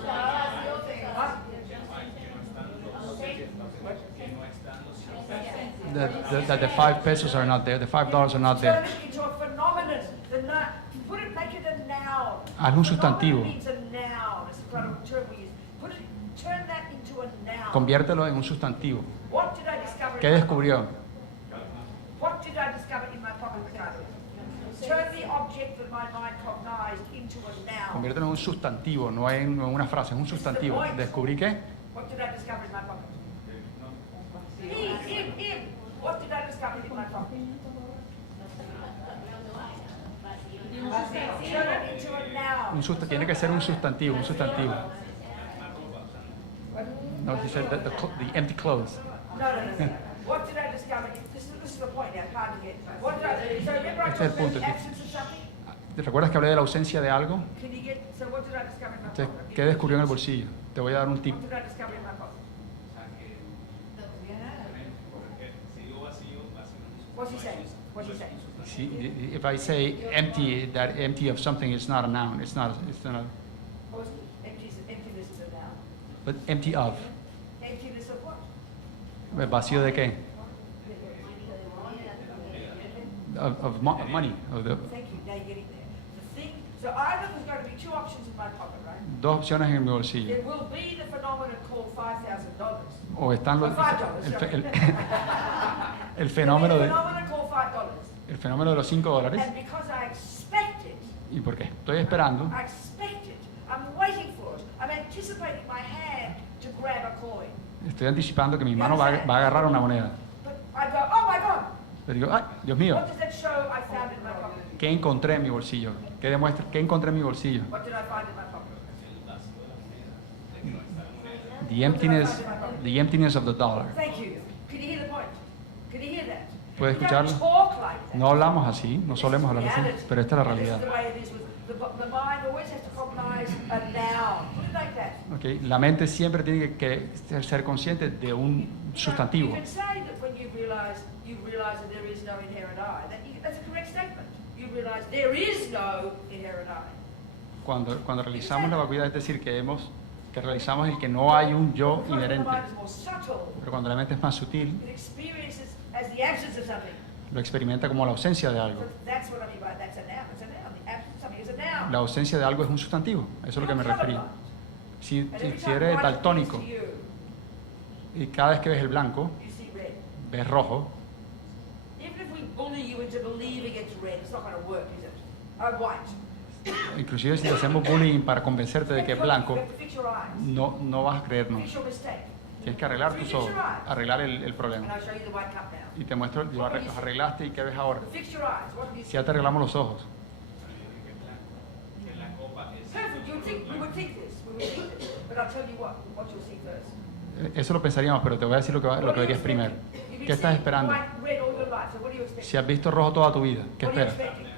Huh? That the 5 pesos are not there, the $5 are not there. Turn it into a phenomenon. Make it a noun. Hazlo un sustantivo. Phenomenon means a noun. It's the kind of term we use. Turn that into a noun. Conviértelo en un sustantivo. What did I discover? ¿Qué in my descubrió? pocket? What did I discover in my pocket, Ricardo? Turn the object that my mind cognized into a noun. Conviértelo en un sustantivo, no en una frase, en un sustantivo. ¿Descubrí qué? What did I discover in my pocket? Him. What did I discover in my pocket? Turn it into a noun. Tiene que ser un sustantivo, un sustantivo. No, he said the empty clothes. No. What did I discover? This is the point now, hard to get. What did I, so remember I Este es el talked about punto. the absence of something? ¿Te recuerdas que hablé de la ausencia de algo? Can you get, so what did I discover in my Entonces, pocket? ¿qué descubrió en el bolsillo? Te voy a dar un tip. What did I discover in my pocket? Porque si digo vacío, vacío no es What's he saying? What's he saying? See, if I say empty, that empty of something is not a noun. It's not. What's emptiness is a noun. But empty of. Emptiness of what? ¿Vacío de qué? Of money. Thank you, now you're getting there. The thing, so either there's going to be two options in my pocket, right? Dos opciones en mi bolsillo. There will be the phenomenon called $5,000. O están los, Or $5, el, sorry. el fenómeno There'll be de, a phenomenon called $5. el fenómeno de los $5. And because I expect it, ¿Y por qué? Estoy esperando. I expect it, I'm waiting for it, I'm anticipating my hand to grab a coin. Estoy anticipando que mi mano va a agarrar una moneda. But I go, oh my God, Le digo, ay, Dios mío, what does that show I found in my pocket? ¿qué encontré en mi bolsillo? ¿Qué demuestra? ¿Qué encontré en mi bolsillo? What did I find in my pocket? The emptiness of the dollar. Thank you. Can you hear the point? Can you hear that? ¿Puede We don't escucharlo? talk like that. No hablamos así, no solemos hablar así, pero esta es la realidad. This is the way it is with the mind always has to cognize a noun. Put it like that. Okay. La mente siempre tiene que ser consciente de un sustantivo. You can say that when you realize that there is no inherent I. That's a correct statement. You realize there is no inherent I. Cuando realizamos la vacuidad, es decir, que realizamos el que no hay un yo Because the inherente. mind is more subtle, Pero cuando la mente es más sutil, it experiences as the absence of something. lo experimenta como la ausencia de algo. So that's what I mean by that's a noun. It's a noun. The absence of something is a noun. La ausencia de algo es un sustantivo, eso es lo que me refería. Si, And every si time eres white daltónico appears to you, y cada vez que ves el blanco, you see red. ves rojo, Even if we bully you into believing it's red. It's not going to work, is it? Oh, white. Inclusive si te hacemos bullying para convencerte de que es blanco, You have to fix your eyes. no vas a creernos. Fix your mistake. Tienes que arreglar tus ojos, arreglar el And problema. I'll show you the white cup now. Y te muestro, los arreglaste y ¿qué ves ahora? Fix your eyes. What do you Si see? ya te arreglamos los ojos. Que la copa es Perfect. We would think this. We would think this. But I'll tell you what you'll see first. Eso lo pensaríamos, pero te voy a decir lo que What are you verías primero. expecting? You've been ¿Qué estás seeing esperando? white, red all your life. So what are you expecting? Si has visto rojo toda tu vida, ¿qué What are you esperas? expecting?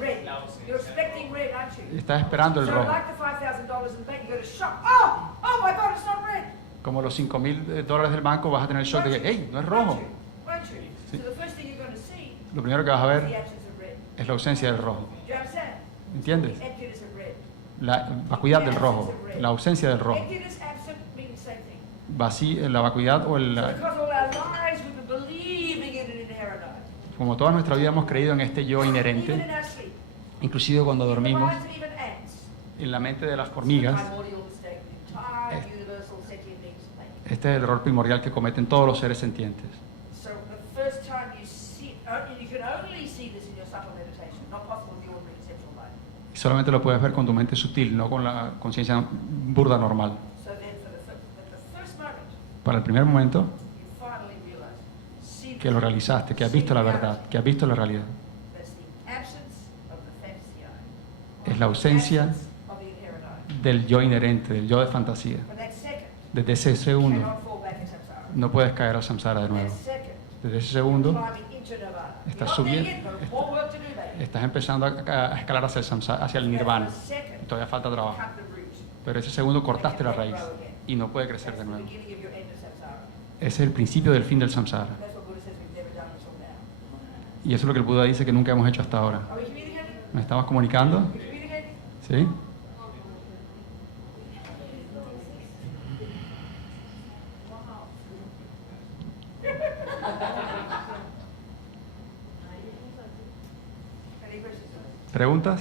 Red. You're expecting red, aren't you? Estás esperando el So rojo. like the $5,000 in the bank, you go to shock. Oh my God, it's not red. Como los $5,000 del banco, vas a tener el shock de que, hey, no es rojo. Won't you? Sí. So the first thing you're going to see Lo primero que vas a is the ver absence of red. es la ausencia del rojo. Do you understand? ¿Entiendes? The emptiness of red. La vacuidad del rojo, la ausencia del rojo. Emptiness, absent mean the same thing. La vacuidad o So because all our lives we've been believing in an inherent I. como toda nuestra vida hemos creído en este yo Even inherente, in our sleep. inclusive cuando In the dormimos, minds of even ants. en la mente de las hormigas. Primordial mistake. The entire universal sentient beings make. Este es el error primordial que cometen todos los seres sintientes. So the first time you see, you can only see this in your subtle meditation, not possible in the ordinary conceptual mind. Y solamente lo puedes ver con tu mente sutil, no con la conciencia burda normal. So then for the first moment, Para el primer momento you finally realize, see que lo realizaste, que has visto la verdad, que has visto la realidad, that's the absence of the fantasy I. es la ausencia Absence of the inherent I. del yo inherente, del yo de fantasía. But that second Desde ese segundo cannot fall back in samsara. no puedes caer al samsara de That nuevo. second, Desde ese segundo climbing into nirvana. estás You're not there subiendo, yet, but more work to do, baby. estás empezando a escalar hacia el samsara, hacia el nirvana. The second, Y todavía falta trabajo. cut the root. Pero ese segundo cortaste la raíz y no puede crecer That's de the nuevo. beginning of your end of samsara. Ese es el principio del fin del samsara. That's what Buddha says we've never done until now. Y eso es lo que el Buda dice que nunca hemos hecho hasta ahora. Are we communicating? ¿Nos estamos comunicando? We communicating? ¿Sí? Any questions? ¿Preguntas?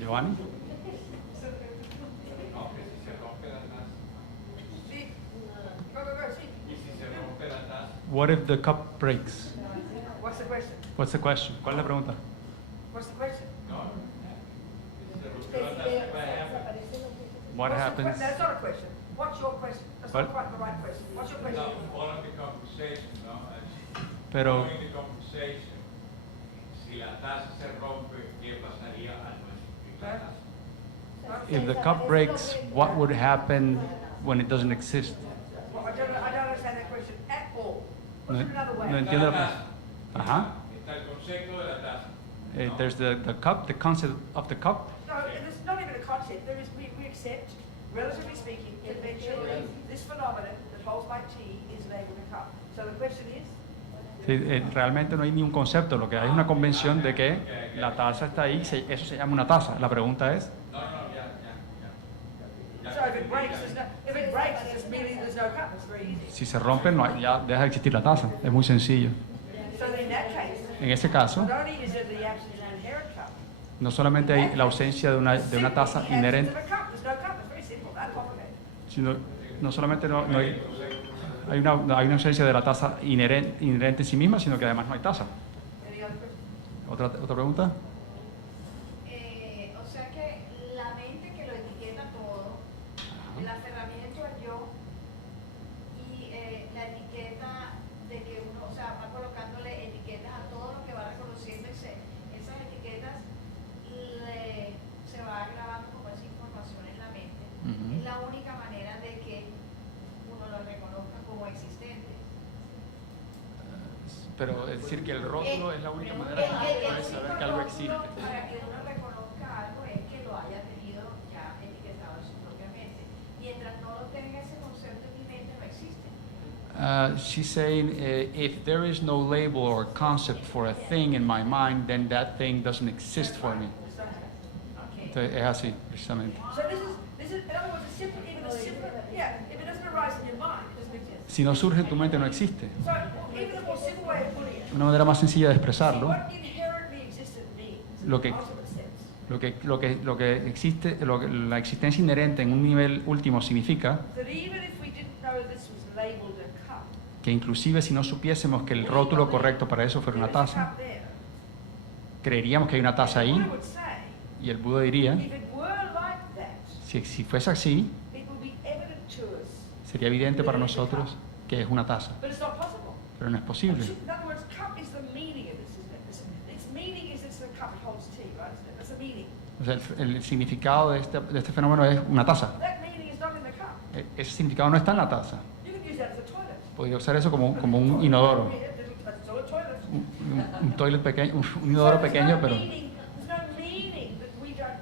Giovanni? No, que si se rompe la taza. Sí. Go, sí. Y si se rompe la taza. What if the cup breaks? What's the question? What's the question? ¿Cuál es la pregunta? What's the question? No. Que si se rompe la taza, ¿qué va a hacer? What What's the happens? That's not a question. What's your question? That's What? not quite the right question. What's your question? No, following the conversation, ¿no? Pero Following the conversation, si la taza se rompe, ¿qué pasaría al no existir la taza? if the cup breaks, what would happen when it doesn't exist? Well, I don't understand that question at all. Put No, it another way. no entiendo la pregunta. Ajá. Está el concepto de la taza. There's the cup, the concept of the cup. No, it's not even a concept. There is, we accept, relatively speaking, eventually, this phenomenon that holds my tea is labeled a cup. So the question is, Sí, realmente no hay ni un concepto, lo que hay es una convención de que la taza está ahí, eso se llama una taza. La pregunta es, No, ya. so if it breaks, it's just merely there's no cup. It's very easy. si se rompe, ya deja de existir la taza. Es muy sencillo. So then in that case, En ese caso, not only is there the absence of an inherent cup, no solamente hay la ausencia de una taza simply the inherente, absence of a cup. There's no cup. It's very simple, not complicated. sino no solamente hay una ausencia de la taza inherente en sí misma, sino que además no hay taza. Any other questions? ¿Otra pregunta? O sea que la mente que lo etiqueta todo, el aferramiento al yo y la etiqueta de que uno, o sea, va colocándole etiquetas a todo lo que va reconociendo, esas etiquetas se va grabando como esa información en la mente. Ujú. Es la única manera de que uno lo reconozca como existente. Pero es decir que el rótulo es la única manera El que puedes saber que algo existe. Para que uno reconozca algo es que lo haya tenido ya etiquetado en su propia mente. Mientras no lo tenga ese concepto en mi mente, no existe. She's saying if there is no label or concept for a thing in my mind, then that thing doesn't exist for me. Entonces, es así, precisamente. So this is, in other words, a simple, even a simple, yeah, if it doesn't arise in your mind, it doesn't exist. Si no surge en tu mente, no existe. So even a more simple way of putting it, Una manera más sencilla de see, expresarlo, what inherently existent means, in Lo the que- ultimate sense, lo que existe, la existencia inherente en un nivel último significa that even if we didn't know this was labeled a cup, que inclusive si no supiésemos que el rótulo correcto para eso fuera una taza, creeríamos que hay una taza ahí, Buddha would say, y el Buda diría, if it were like that, si fuese así, it would be evident to us. sería evidente para nosotros que es una taza, But it's not possible. pero no es posible. In other words, cup is the meaning of this, isn't it? Its meaning is it's a cup that holds tea, right? That's the meaning. O sea, el significado de este fenómeno es una taza. That meaning is not in the cup. Ese significado no está en la taza. You can use that as a toilet. Podría usar eso como un inodoro, That's all a toilet. un toilet pequeño, un inodoro pequeño, pero There's no meaning that we don't.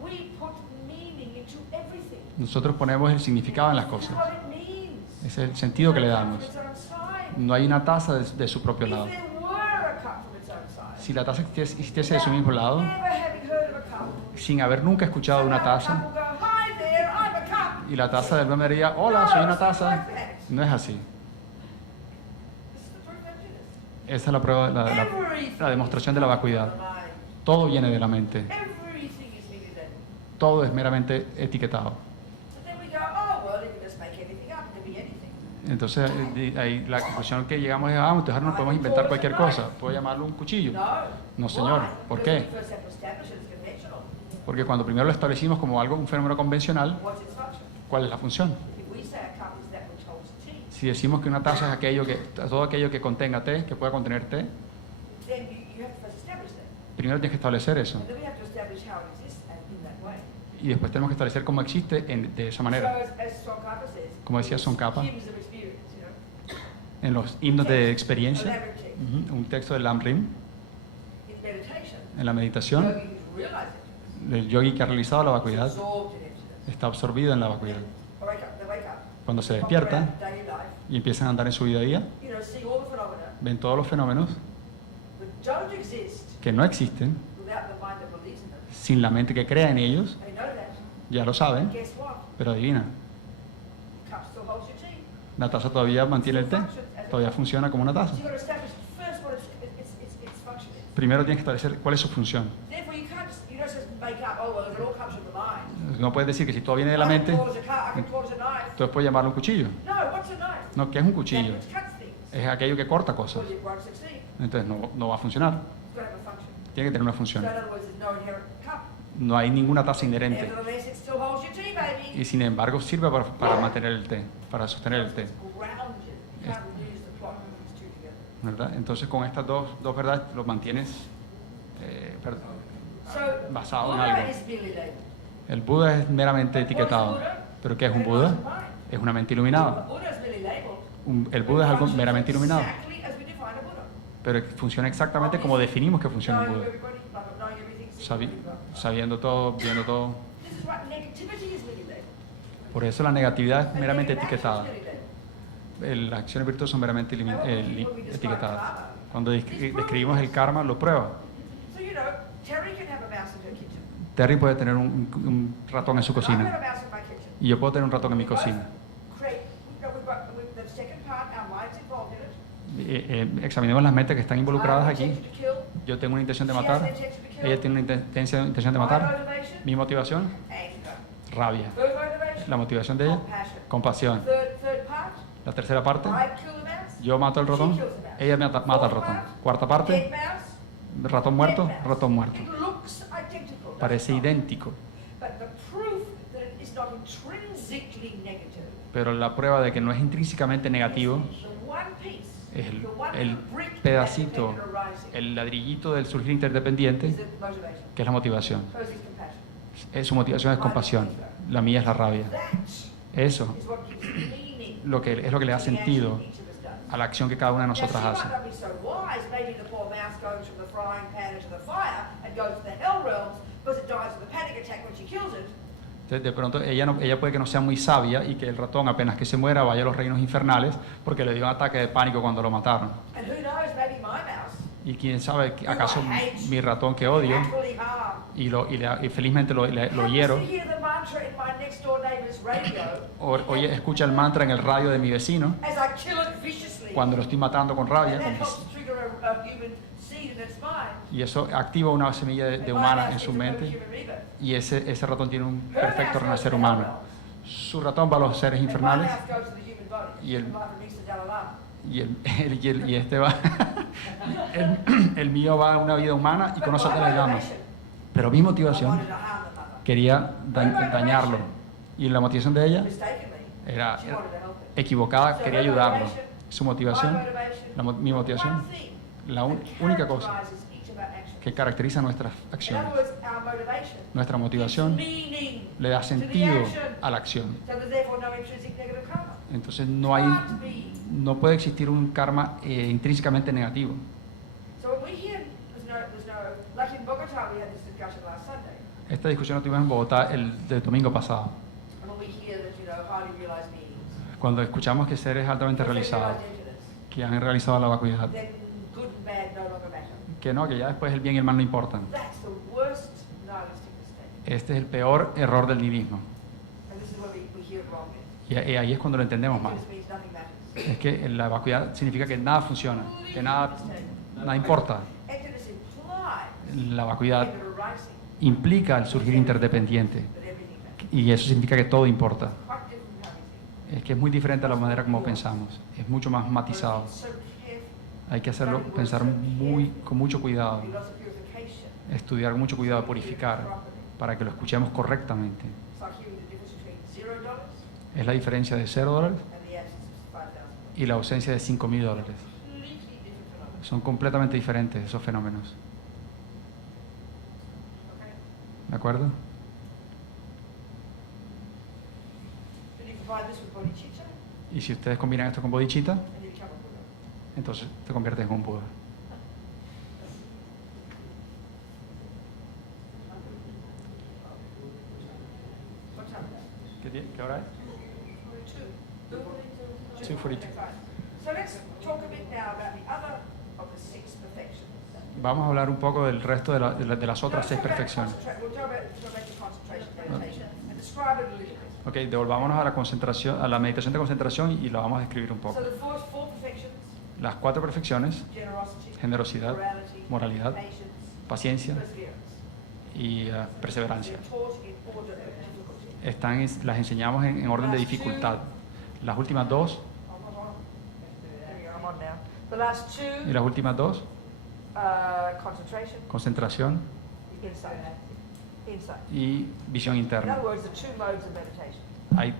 We put meaning into everything. nosotros ponemos el significado en las This is cosas. what it means. Ese es el sentido que le damos. It's on its side. No hay una taza de su propio If lado. there were a cup from its own side, Si la taza existiese de su mismo lado, never having heard of a cup, sin haber nunca escuchado de una taza, Cup will go, hi there, I'm a cup. y la taza del hombre diría, hola, soy una taza, no es así. This is the proof of emptiness. Esa es la prueba, la demostración de la vacuidad. Todo viene de la mente. Everything is merely labeled. Todo es meramente etiquetado. So then we go, oh, well, you can just make anything up, it can be anything. Entonces, ahí la conclusión que llegamos es, entonces no podemos inventar cualquier cosa. ¿Puedo llamarlo un cuchillo? No. No, señor. Why? ¿Por Because qué? we first have to establish it as conventional. Porque cuando primero lo establecimos como algo, un fenómeno convencional, What's its function? ¿cuál es la función? If we say a cup is that which holds tea, Si decimos que una taza es todo aquello que contenga té, que pueda contener té, then you have to first establish that. primero tienes que establecer eso. And then we have to establish how it exists in that way. Y después tenemos que establecer cómo existe de esa So manera. as Tsongkhapa says, Como decía Tsongkhapa, hymns of experience, you know, en los himnos de a experiencia, labyrinth un texto de Lam Rim, in meditation, en la meditación, yogi who's realized it, el yogi que ha realizado la is vacuidad absorbed in emptiness. está absorbido en la vacuidad. They wake up. Cuando se Walk despierta around daily life, y empiezan a andar en su vida a día, you know, see all the phenomena ven todos los fenómenos that don't exist que no existen without the mind that believes in them. sin la mente que crea en ellos, They know that. ya lo saben, Guess what? pero adivina, The cup still holds your tea. la taza todavía mantiene el té, todavía funciona como una taza. So you've got to establish first what its function is. Primero tienes que establecer cuál es su función. Therefore, you don't just make up, oh, well, it all comes from the mind. No puedes decir que si todo viene de la I can mente, call it a cup, I can call it a knife. entonces puedes llamarlo un cuchillo. No, what's a knife? No, ¿qué es un That cuchillo? which cuts things. Es aquello que corta cosas. Well, it won't succeed. Entonces no va a funcionar. It's got to have a function. Tiene que tener una So función. in other words, there's no inherent cup. No hay ninguna taza inherente. Nevertheless, it still holds your tea, baby. Y sin embargo sirve para mantener el té, para sostener el té. It's grounded. You can't reduce the plot of these two together. ¿Verdad? Entonces con estas dos verdades lo mantienes So, basado en Buddha algo. is merely labeled. El Buda es meramente etiquetado. ¿Pero qué es un Buda? Es una mente iluminada. Buddha is merely labeled. El Buda es algo Functions meramente iluminado. exactly as we define a Buddha. Pero funciona exactamente como definimos que funciona un Knowing Buda. everybody, knowing everything, seeing everybody. Sabiendo todo, viendo todo. This is what negativity is merely labeled. Por eso la negatividad es And meramente negative etiquetada. action is merely labeled. Las acciones virtuosas son meramente etiquetadas. Cuando describimos el karma, lo prueba. So, you know, Terry can have a mouse in her kitchen. Terry puede tener un ratón en su And I have cocina. a mouse in my kitchen. Y yo puedo tener un ratón en mi cocina. Create, we've got the second part, our mind's involved in it. Examinemos las mentes que están involucradas Our aquí. intention to kill, Yo tengo una intención de she has matar. an intention to kill. Ella tiene una intención de My matar. motivation, Mi motivación, anger. rabia. Third motivation, La motivación de ella, compassion. compasión. Third part, La tercera parte, I kill the mouse. yo mato al ratón, ella mata al ratón. Cuarta parte, Dead mouse, ratón muerto, ratón muerto. it looks identical. Parece idéntico, But the proof that it is not intrinsically negative pero la prueba de que no es intrínsecamente negativo is the one piece, es the one el brick pedacito, that is arising, el ladrillito del surgir interdependiente, is the motivation. que es la motivación. So is compassion. Su motivación es compasión, la mía es la rabia. That Eso is what gives meaning es lo que le da to the action sentido each of us does. a la acción que cada una de Now, nosotras she hace. might not be so wise. Maybe the poor mouse goes from the frying pan into the fire and goes to the hell realms because it dies of a panic attack when she kills it. Entonces, de pronto ella puede que no sea muy sabia y que el ratón apenas que se muera vaya a los reinos infernales porque le dio un ataque de pánico cuando lo mataron. And who knows, maybe my mouse, Y quién sabe, acaso mi ratón que odio actually harm. y felizmente lo hiero, Happens to hear the mantra in my next door neighbor's radio oye, escucha el mantra en el radio de mi vecino as I kill it viciously. cuando lo estoy matando con rabia, And that helps trigger a human seed in its mind. y eso activa una semilla de And my humana mouse en su is a mente, human rebirth. y ese ratón tiene un Her perfecto mouse goes renacer to the humano. hell realm. Su ratón va a los seres And my infernales mouse goes to the human body. y el- Like Mr. Dalai Lama. y este va, el mío va a una vida humana y But conoce a my Dalai Lama. motivation, Pero mi I motivación wanted to harm the mother. quería dañarlo. Y la motivación de ella Mistakenly, era she wanted to help him. equivocada, So quería her ayudarlo. motivation, Su my motivación, motivation, mi motivación, one thing la that única cosa characterizes each of our actions. que caracteriza nuestras In acciones. other words, our motivation Nuestra gives motivación meaning le da to the sentido action. a la acción. So there's therefore no intrinsic negative karma. Entonces Can't be. no puede existir un karma intrínsecamente negativo. So when we hear there's no, like in Bogota we had this discussion last Sunday, Esta discusión la tuvimos en Bogotá el domingo pasado. and when we hear that, highly realized beings, Cuando escuchamos que seres altamente realizados, realized entities, que han realizado la vacuidad, then good and bad no longer matter. que ya después el bien y el mal no importan. That's the worst nihilistic mistake. Este es el peor error del nihilismo. And this is where we hear it wrongly. Y ahí es cuando lo entendemos mal. It just means nothing matters. Es que la vacuidad significa que nada funciona, que nada importa. Entities imply La vacuidad in the arising implica el surgir interdependiente that everything matters. y eso significa que todo importa. Quite different from how we think. Es que es muy diferente a la manera como pensamos, es mucho más matizado. So careful. Hay que hacerlo, pensar con mucho cuidado, Lots of purification. estudiar con mucho cuidado, purificar, para que lo escuchemos correctamente. It's like hearing the difference between $0 Es la diferencia de $0 and the absence of $5,000. y la ausencia de $5,000. Completely different phenomena. Son completamente diferentes esos fenómenos. Okay? ¿De acuerdo? Then you combine this with bodhicitta, Y si ustedes combinan esto con bodhicitta, and you become a Buddha. entonces te conviertes en un Buda. What time is it? ¿Qué hora es? 2:42. So let's talk a bit now about the other of the 6 perfections. Vamos a hablar un poco del resto de las otras 6 Let's talk about perfecciones. We'll talk about the concentration meditation and describe it a little bit. Ok, devolvámonos a la concentración, a la meditación de concentración y la vamos a describir un poco. So the four perfections, Las 4 perfecciones, generosity, generosidad, morality, moralidad, patience, paciencia perseverance, y perseverancia, they're taught in order of difficulty. las enseñamos en orden de dificultad. Las últimas 2 There we go, I'm on now. The last y 2, las últimas 2, concentration, concentración insight. Insight. y visión In interna. other words, the 2 modes of meditation. Hay,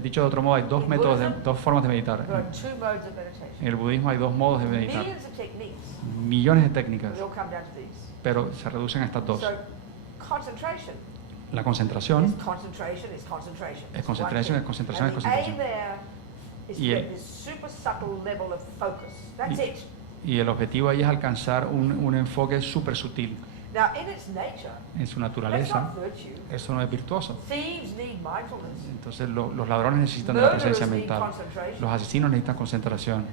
dicho de otro modo, hay dos métodos, dos formas de meditar. There are 2 modes of meditation. En el budismo hay 2 modos de meditar, Millions of techniques, millones de técnicas, they all come down to these. pero se reducen a estas 2. So concentration La concentración is concentration is concentration. es concentración, es concentración, es And the aim concentración. there is to Y get el- this super subtle level of focus. That's Y- it. Y el objetivo ahí es alcanzar un enfoque súper sutil. Now, in its nature, En su that's naturaleza, not virtue. eso no es virtuoso. Thieves need mindfulness. Entonces los ladrones necesitan de la presencia Murderers need mental. concentration. Los asesinos necesitan concentración.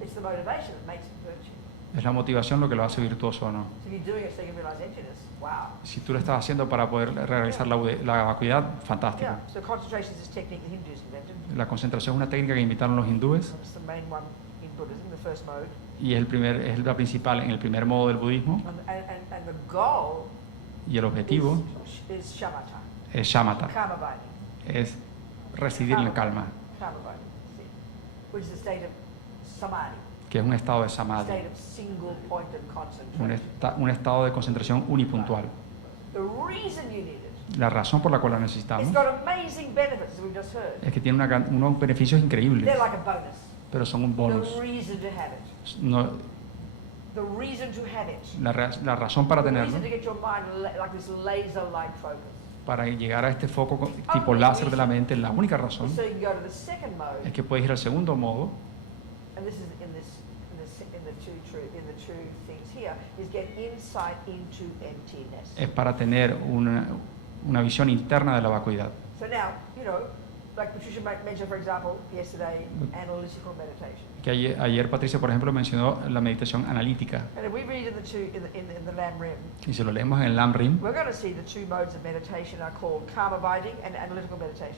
It's the motivation that makes it virtue. Es la motivación lo que lo hace virtuoso o no. So if you're doing it so you can realize emptiness, wow. Si tú lo estás haciendo para poder realizar la vacuidad, fantástico. Yeah, so concentration is this technique the Hindus invented. La concentración es una técnica que inventaron los hindúes That's the main one in Buddhism, the first mode. y es la principal en el primer modo del budismo. And the goal Y el objetivo is shamatha, es shamatha, karma binding. es residir en calma, Karma binding, see, which is a state of samadhi, que es un estado de a samadhi, state of single pointed concentration. un estado de concentración unipuntual. The reason you need it, La razón por la cual la necesitamos it's got amazing benefits, as we've just heard. es que tiene unos beneficios increíbles, They're like a bonus. pero son un bonus. The reason to have it. No, The reason to have it. la razón para The tenerlo, reason to get your mind like this laser-like focus. para llegar a este foco tipo láser de la mente, la única razón So you can go to the second mode, es que puedes ir al segundo modo, and this is in the two things here, is get insight into emptiness. es para tener una visión interna de la vacuidad. So now, like Patricia mentioned, for example, yesterday, analytical meditation. Que ayer Patricia, por ejemplo, mencionó la meditación analítica. And if we read in the Lam Rim, Y si lo leemos en el Lam-Rim, we're going to see the 2 modes of meditation are called karma binding and analytical meditation.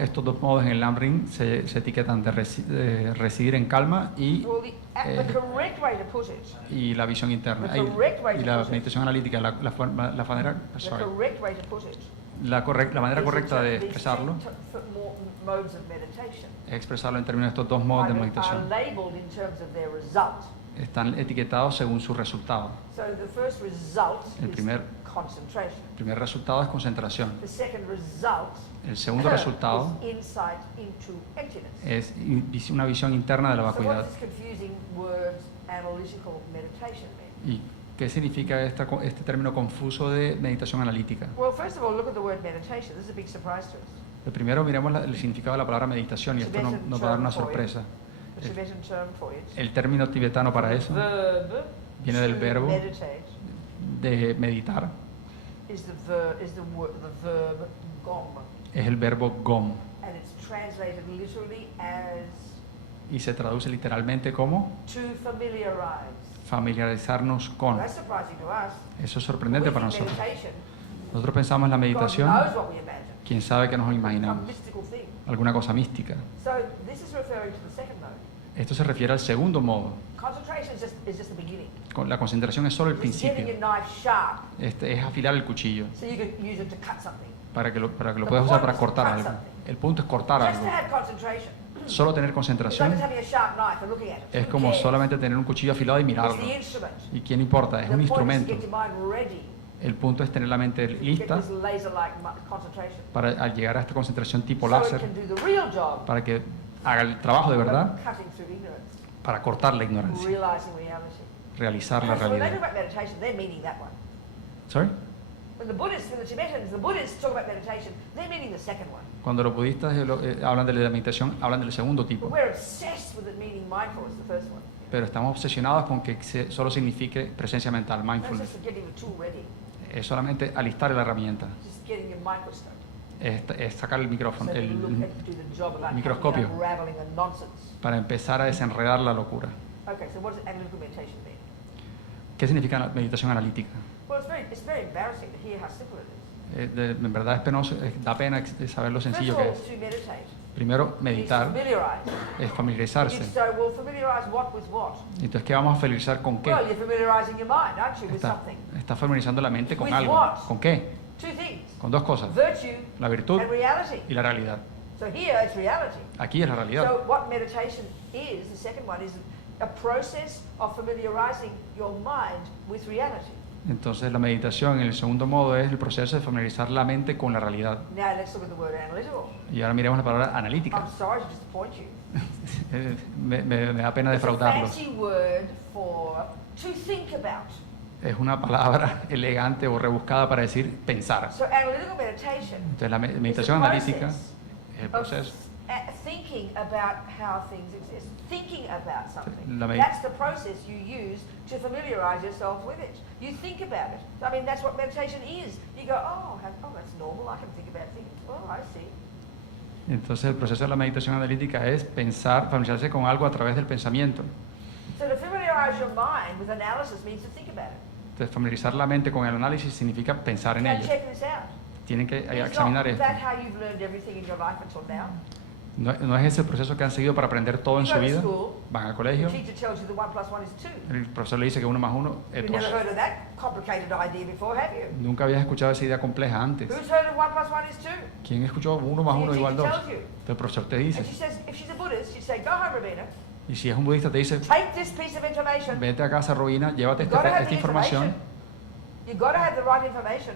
estos dos modos en el Lam-Rim se etiquetan de residir en calma Well, the correct way to put it, y la visión interna. The correct way Y to la put it. meditación analítica, la manera way to put it, la manera is correcta de to expresarlo for modes of meditation. es expresarlo en términos de estos dos modos de Are meditación. labeled in terms of their result. Están etiquetados según su resultado. So the first result El is primer- concentration. El primer resultado es concentración. The second result El segundo resultado is insight into emptiness. es una visión interna de la So what vacuidad. does this confusing word analytical meditation mean? ¿Y qué significa este término confuso de meditación analítica? Well, first of all, look at the word meditation. This is a big surprise to us. Lo primero, miremos el significado de la palabra meditación y esto nos va a dar una sorpresa. The Tibetan term for it. El término tibetano para eso Verb viene del to verbo meditate de meditar, is the verb gom, es el verbo gom and it's translated literally as y se traduce literalmente como to familiarize. familiarizarnos con. That's surprising to us. Eso es sorprendente We para think nosotros. meditation, Nosotros pensamos en la God meditación, knows what we imagine. quién sabe que nos lo Some imaginamos, mystical thing. alguna cosa mística. So this is referring to the second mode. Esto se refiere al segundo modo. Concentration is just the beginning. La concentración es solo el It's getting principio. your knife sharp Es afilar el cuchillo so you can use it to cut something. para que lo puedas usar para cortar algo. El punto es cortar Just to algo. have concentration. Solo tener It's like concentración just having a sharp knife and looking at it. es Who como cares? solamente tener un cuchillo afilado y It's mirarlo. the instrument. ¿Y quién importa? Es The un point is to instrumento. get your mind ready. El punto es tener la mente Get lista this laser-like concentration. para al llegar a esta concentración tipo So it láser, can do the real job para que haga el trabajo de verdad, of cutting through ignorance, para cortar la ignorancia, realizing reality. realizar la So when they talk realidad. about meditation, they're meaning that one. ¿Sorry? When the Buddhists, when the Tibetans, the Buddhists talk about meditation, they're meaning the second one. Cuando los budistas hablan de la meditación, hablan del segundo But tipo. we're obsessed with it meaning mindfulness, the first one. Pero estamos obsesionados con que solo signifique presencia mental, That's mindfulness. just getting the tool ready. Es solamente alistar la herramienta, Just getting your microscope. es sacar el So micrófono, that you look el, and do the job of microscopio. unraveling the nonsense. para empezar a desenredar la locura. Okay, so what does analytical meditation mean? ¿Qué significa la meditación analítica? Well, it's very embarrassing to hear how simple it is. En verdad es penoso, da pena saber lo First sencillo of que all, es. to meditate, Primero, you need to meditar familiarize. es You'd familiarizarse. say, well, familiarize what with what? Entonces, ¿qué vamos a familiarizar con qué? Well, you're familiarizing your mind, aren't you, with Está, something? está familiarizando la mente con With algo. what? ¿Con qué? Two things, Con dos cosas, virtue la virtud and reality. y la realidad. So here it's reality. Aquí es la realidad. So what meditation is, the second one, is a process of familiarizing your mind with reality. Entonces, la meditación en el segundo modo es el proceso de familiarizar la mente con la realidad. Now let's look at the word analytical. Y ahora miremos la palabra analítica. I'm sorry to disappoint you. Me da pena It's a defraudarlos. fancy word for to think about. Es una palabra elegante o rebuscada para decir pensar. So analytical meditation Entonces, la is the meditación analítica process es el of proceso. thinking about how things exist. Thinking about something. La med- That's the process you use to familiarize yourself with it. You think about it. I mean, that's what meditation is. You go, oh, that's normal. I can think about things. Oh, I see. Entonces, el proceso de la meditación analítica es pensar, familiarizarse con algo a través del pensamiento. So to familiarize your mind with analysis means to think about it. Entonces, familiarizar la mente con el análisis significa pensar en Now ello. check this out. Tienen que Is examinar not esto. that how you've learned everything in your life until now? No es ese el proceso que han seguido para aprender todo en You su go to vida. school, Van al The colegio, teacher tells you that 1 + 1 is 2. el profesor le dice que 1 más 1 es You've never 2. heard of that complicated idea before, have you? Nunca habías escuchado esa idea compleja antes. Who's heard of 1 + 1 is 2? ¿Quién escuchó 1 más So 1 your igual teacher 2? tells you. Entonces el profesor te And dice. she says, if she's a Buddhist, she'd say, go home, Rabina, Y si es un budista te dice, take this piece of information. vete a casa, Robina, llévate You've got to have esta the información. information. You've got to have the right information.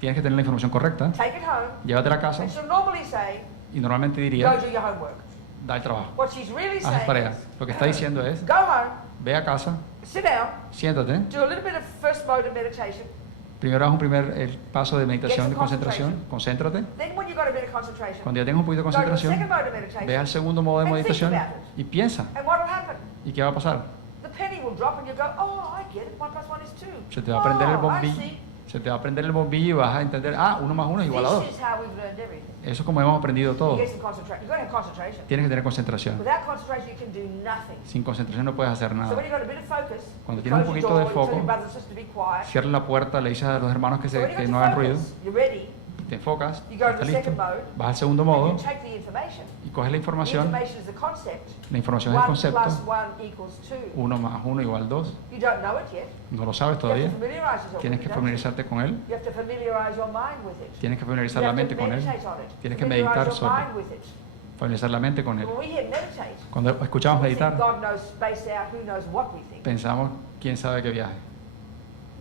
Tienes que tener la información correcta. Take it home. Llévatela a casa. And she'll normally say, Y normalmente go diría, do your homework. da el trabajo. What she's really Haz las saying tareas. is, Lo que está diciendo es, go home, ve a casa, sit down, siéntate. do a little bit of first mode of meditation. Primero haz el paso de meditación, Get de some concentración. Concéntrate. Then when you've got a bit of concentration, Cuando ya tengas un poquito de go to the concentración, second mode of meditation. ve al segundo modo de And think meditación about it. y piensa. And what will happen? ¿Y qué va a pasar? The penny will drop and you'll go, oh, I get it, 1 + 1 is 2. Se te va a prender el Oh, I bombillo. see. Se te va a prender el bombillo y vas a entender, 1 más 1 es igual a 2. This is how we've learned everything. Eso es como hemos aprendido You todo. get some concentration. You've got to have concentration. Tienes que tener concentración. Without concentration, you can do nothing. Sin concentración no puedes hacer So nada. when you've got a bit of focus, Cuando tienes un close your poquito door, de you tell foco, your brother and sister to be quiet. Cierra la puerta, le dices a los hermanos que, So when que you've no got hagan your ruido, focus, you're ready, te enfocas, you go to estás the listo, second mode, vas al segundo and modo you take the information. y coges la The información. information is the concept. La información es el 1 concepto. + 1 = 2. 1 más 1 igual 2. You don't know it yet. No lo sabes You have todavía. to familiarize yourself Tienes with que it, don't you? familiarizarte con él. You have to familiarize your mind with it. Tienes que You familiarizar la have to mente con él. meditate on it. Tienes que Familiarize meditar your sobre mind with it. Familiarizar la mente con él. When we hear meditate, Cuando escuchamos we think meditar, God knows space out, who knows what we think. pensamos quién sabe qué viaje.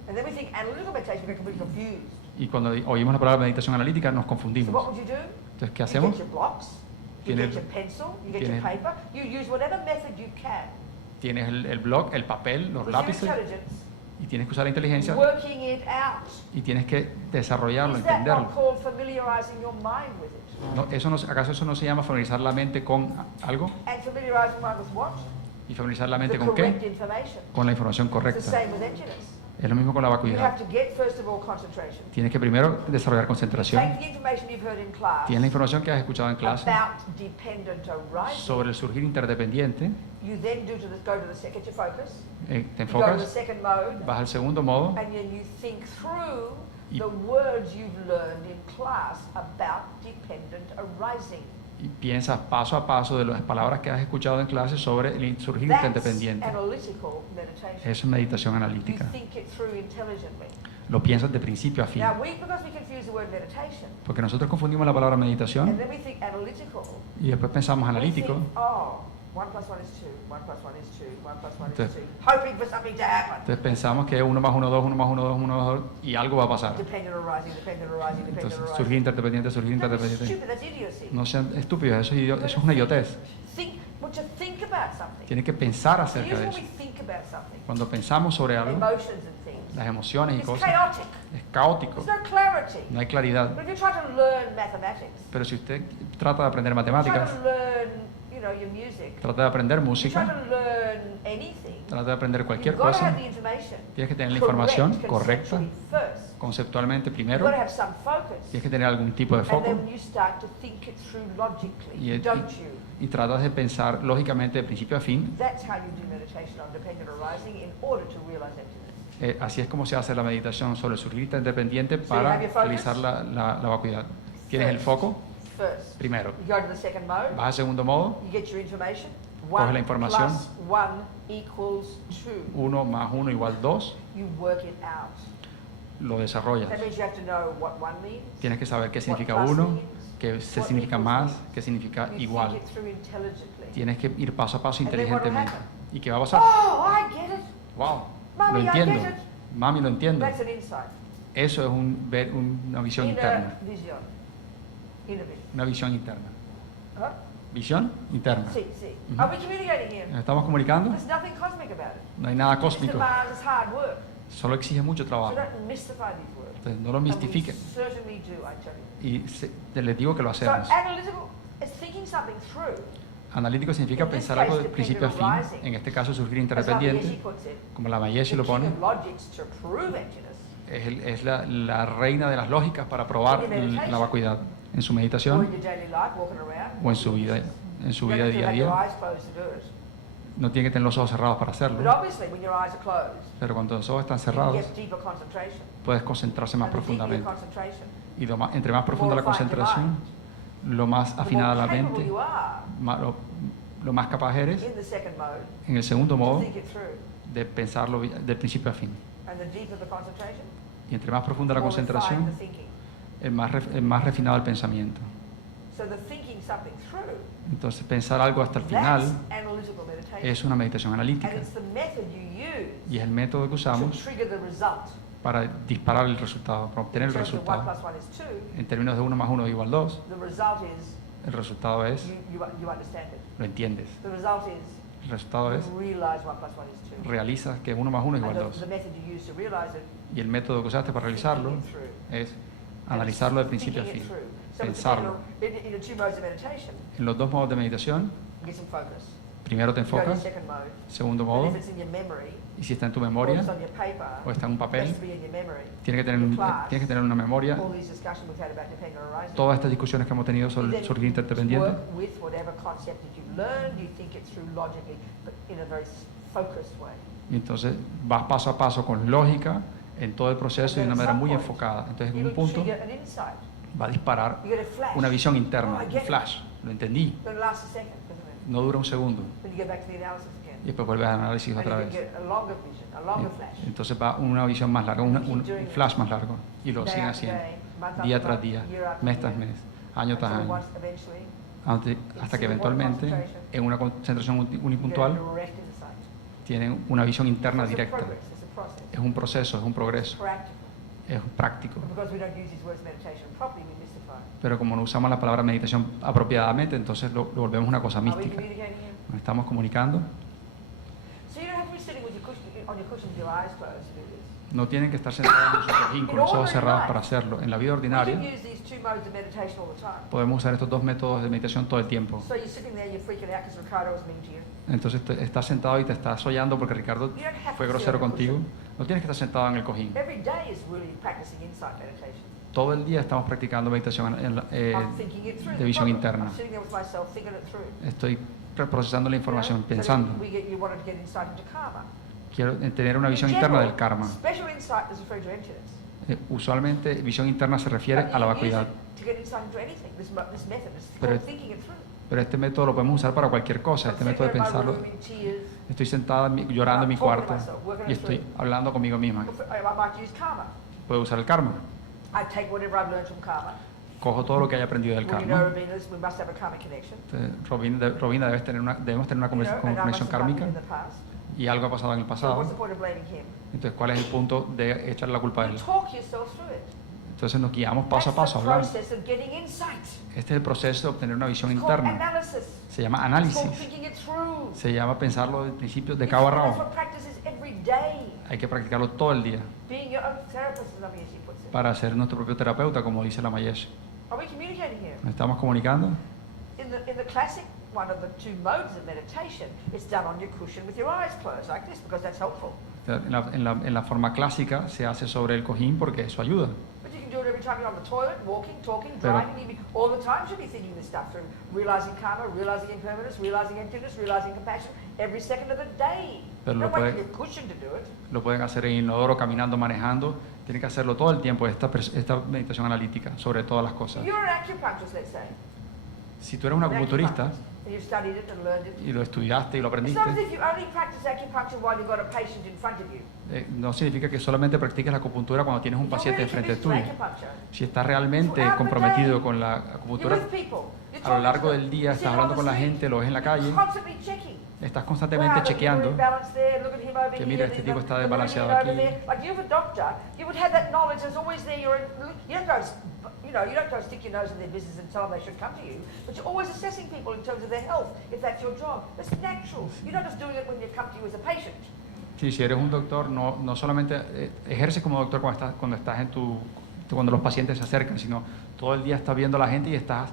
And then we think analytical meditation, we get completely confused. Y cuando oímos la palabra meditación analítica nos So what confundimos. would you do? Entonces, ¿qué You hacemos? get your blocks, you Tiene- get your pencil, you get tiene- your paper, you use whatever method you can. Tienes el blog, el papel, los With your lápices intelligence, y tienes que usar la inteligencia working it out. y tienes que desarrollarlo, Is that not entenderlo. called familiarizing your mind with it? No, ¿acaso eso no se llama familiarizar la mente con algo? And familiarizing mind with what? ¿Y familiarizar la The mente con correct qué? information. Con la información It's the correcta. same with emptiness. Es lo mismo con la You vacuidad. have to get, first of all, concentration. Tienes que primero desarrollar concentración. Take the information you've heard in class Tienes la información que has escuchado en clase about dependent arising. sobre el surgir interdependiente. You then go to the second, get your focus. Te You go to the enfocas, second mode, vas al segundo modo and then you think through Y- the words you've learned in class about dependent arising. y piensas paso a paso de las palabras que has escuchado en clase sobre el surgir That's interdependiente. analytical meditation. Eso es meditación You analítica. think it through intelligently. Lo piensas de principio a fin. Now, because we confuse the word meditation, Porque nosotros confundimos la palabra and meditación then we think analytical, y después pensamos we analítico. think, oh, 1 + 1 is 2, 1 + 1 is 2, 1 + 1 is Entonces- 2, hoping for something to happen. Entonces pensamos que 1 más 1, 2, 1 más 1, 2, 1 más 2 y algo va a pasar. Dependent arising, dependent arising, dependent Entonces arising. surgir interdependiente, surgir That's interdependiente. stupid, that's idiocy. No sean estúpidos, eso es una idiotez. Want to think about something. Tienes que pensar Here's acerca de when eso. we think about something. Cuando pensamos sobre algo, Emotions and things. las emociones y It's cosas, chaotic. es caótico, There's no clarity. no hay claridad. But if you try to learn mathematics, Pero si usted trata de aprender try matemáticas, to learn, your music, trata de aprender you try música, to learn anything, trata de aprender cualquier you've got to cosa, have the information tienes que tener la información correct correcta, conceptually first. conceptualmente You've primero, got to have some focus. tienes que tener algún tipo de And foco then you start to think it through logically, y, don't you? y tratas de pensar lógicamente de principio a fin. That's how you do meditation on dependent arising in order to realize emptiness. Así es como se hace la meditación sobre el surgir independiente So you para have your focus? realizar la vacuidad. Tienes el First. foco First, primero, you go to the second mode, vas al segundo modo, you get your information. Coge 1 la información. plus 1 equals 2. 1 más 1 igual 2, You work it out. lo desarrollas. That means you have to know what 1 means. Tienes que saber qué significa what plus 1, means, qué se what significa equals más, means. qué significa You igual. think it through intelligently. Tienes que ir paso a paso And then what will inteligentemente. happen? ¿Y qué va a pasar? Oh, I get it. ¡Wow! Mommy, Lo I entiendo. get it. Mami, lo entiendo. That's an insight. Eso es una visión interna. Inner vision. Inner vision. Una visión interna. Huh? ¿Visión? Interna. See, see. Ujú. Are we communicating here? ¿Nos estamos comunicando? There's nothing cosmic about it. No hay nada It cósmico. demands hard work. Solo exige mucho So trabajo. don't mystify these words. Entonces, no lo And we mistifiquen. certainly do, I tell you. Y les digo que lo So hacemos. analytical is thinking something through. Analítico significa In this pensar case, algo de principio a fin. dependent arising. En este caso, surgir As interdependiente. Maheshi puts it, Como la Mayeshi the lo king pone, of logics to prove emptiness. es la reina de las lógicas para probar la vacuidad en su Or in meditación your daily life, walking around. o en su vida You don't día a have to have día. your eyes closed to do it. No tiene que tener los ojos cerrados para But hacerlo, obviously, when your eyes are closed, pero cuando los ojos están you cerrados, get deeper concentration. puedes concentrarse más And the deeper your profundamente. concentration, Y entre más profunda la concentración, lo más the afinada more la capable mente, you are lo más capaz eres in the second mode en el segundo to modo think it through. de pensarlo de principio a fin. And the deeper the concentration, Y entre más profunda the la more refined concentración, the thinking. el más refinado el pensamiento. So the thinking something through, Entonces, pensar algo hasta el that's final analytical meditation. es una meditación analítica. And it's the method you use Y es el método que to usamos trigger the result. para disparar el resultado, para obtener el In terms of 1 resultado. plus 1 is 2, En términos de 1 más 1 igual 2, the result is, el resultado es, you understand it. lo entiendes. The result is, El resultado es, you realize 1 plus 1 is 2. realizas que 1 más 1 And igual the 2. method you use to realize it, Y el método que usaste para realizarlo thinking it through. es And analizarlo de it's principio a thinking fin, it through. So it's pensarlo. in the 2 modes of meditation, En los dos modos de meditación, you get some focus. primero te You go to your enfocas, second mode. segundo And modo, if it's in your memory, y si está en tu or memoria it's on your paper, o está en un it has papel, to be in your memory. tienes que tener una memoria. All these discussions we've had about dependent arising. Todas estas discusiones que hemos tenido You sobre then el surgir interdependiente, work with whatever concept that you've learned, you think it through logically, but in a very focused way. y entonces vas paso a paso con lógica en todo el proceso y de una manera muy enfocada. Entonces, en un It'll punto trigger an insight. va a disparar You get a flash. una visión interna, Oh, I un get it. flash. Lo entendí, But it lasts a second, doesn't it? no dura un segundo. Then you go back to the analysis again. Y después vuelves al análisis And otra you vez. get a longer vision, a longer flash. Entonces va una visión más larga, un flash más largo. Y lo Day siguen after haciendo, day, month after día tras month, día, year after mes tras year. mes, año tras Until año, once, eventually, hasta que eventualmente, en una concentración unipuntual, You're direct insight. tienen una visión interna It's a directa. progress, it's a process. Es un proceso, es un progreso, Practical. es práctico. And because we don't use these words meditation properly, we mystify. Pero como no usamos la palabra meditación apropiadamente, entonces lo volvemos una cosa Are we mística. communicating here? Nos estamos comunicando. So you don't have to be sitting with your cushion, on your cushion with your eyes closed to do this. No tienen que estar sentados en su cojín con los ojos cerrados para hacerlo. En la vida We can ordinaria use these two modes of meditation all the time. podemos usar estos dos métodos de meditación todo el tiempo. So you're sitting there, you're freaking out because Ricardo was mean to you. Entonces estás sentado y te estás sollando porque Ricardo fue grosero contigo. No tienes que estar sentado en el cojín. Every day is really practicing insight meditation. Todo el día estamos practicando meditación I'm thinking it through. de the visión problem. interna. I'm sitting there with myself, thinking it through. Estoy procesando la información, So pensando. you wanted to get insight into karma. Quiero tener una visión In interna general, del karma. Special insight is referred to emptiness. Usualmente visión interna se refiere But a la you can use vacuidad. it to get insight into anything. This method is Pero- called thinking it through. Pero este método lo podemos usar para cualquier cosa. I'm Este sitting método de there in my pensarlo. room in tears. Estoy sentada llorando en mi cuarto y estoy hablando conmigo misma. I might use karma. Puedo usar el karma. I take whatever I've learned from karma. Cojo todo lo que haya aprendido del Well, you know, karma. Robinas, we must have a karmic connection. Robina debemos tener una You know, and I must conexión have done kármica it in the past. y algo ha pasado en el So pasado. what's the point of blaming him? Entonces, ¿cuál es el punto de echar la culpa a You él? talk yourself through it. Entonces nos guiamos paso a That's paso the hablando. process of getting insight. Este es el proceso de obtener una visión It's called interna. analysis. Se llama It's called análisis. thinking it through. Se llama pensarlo de principio de cabo a That's rabo. what practice is every day. Hay que practicarlo todo el día Being your own therapist, as she puts it. para ser nuestro propio terapeuta, como dice la Mayesh. Are we communicating here? ¿Nos estamos comunicando? In the classic one of the two modes of meditation, it's done on your cushion with your eyes closed, like this, because that's helpful. En la forma clásica se hace sobre el cojín porque eso ayuda. But you can do it every time you're on the toilet, walking, talking, Pero- driving, all the time you should be thinking this stuff through, realizing karma, realizing impermanence, realizing emptiness, realizing compassion, every second of the day. Pero You lo don't wait puede- for your cushion to do it. Lo pueden hacer en inodoro, caminando, manejando. Tienen que hacerlo todo el tiempo, esta meditación analítica sobre todas las cosas. If you're an acupuncturist, let's say, Si tú eres un acupunturista and you've studied it and learned it, y lo estudiaste y lo it's aprendiste, not as if you only practice acupuncture while you've got a patient in front of you. no significa que solamente practiques la acupuntura cuando tienes un If you're paciente really enfrente committed tuyo. to acupuncture, Si estás realmente comprometido con la acupuntura, you're with people, you're a lo talking largo to them, del día you estás sit on hablando the con la street, gente, lo ves en la you're calle, constantly checking. estás constantemente chequeando Que mira, este tipo está desbalanceado aquí. Like you're a doctor, you would have that knowledge that's always there. You don't go, you don't go stick your nose in their business and tell them they should come to you. But you're always assessing people in terms of their health, if that's your job. That's natural. You're not just doing it when you come to you as a patient. Sí, si eres un doctor, no solamente ejerces como doctor cuando estás cuando los pacientes se acercan, sino todo el día estás viendo a la gente y estás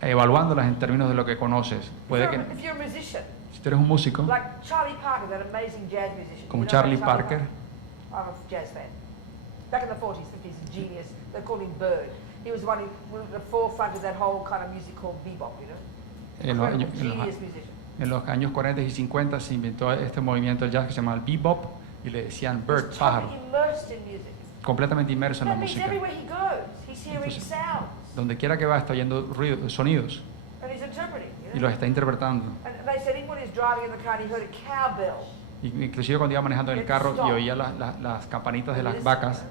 evaluándolas en términos de lo que conoces. Puede que, If you're a musician, si tú eres un músico, like Charlie Parker, that amazing jazz musician. como You know Charlie about Parker, I'm a jazz fan. Back in the 40s, 50s, a genius. They called him Bird. He was the one who was at the forefront of that whole kind of music called bebop, you know. en los, Incredible, años, genius musician. en los años 40 y 50 se inventó este movimiento del jazz que se llama el bebop y le decían bird, He's pájaro, totally immersed in music. completamente inmerso en la That means música. everywhere he goes, he's hearing Entonces, sounds Donde quiera que va está oyendo sonidos and he's interpreting. y You los know? está interpretando. And they said even when he's driving in the car, he heard a cowbell. Inclusive cuando iba manejando en el carro y oía las campanitas de las vacas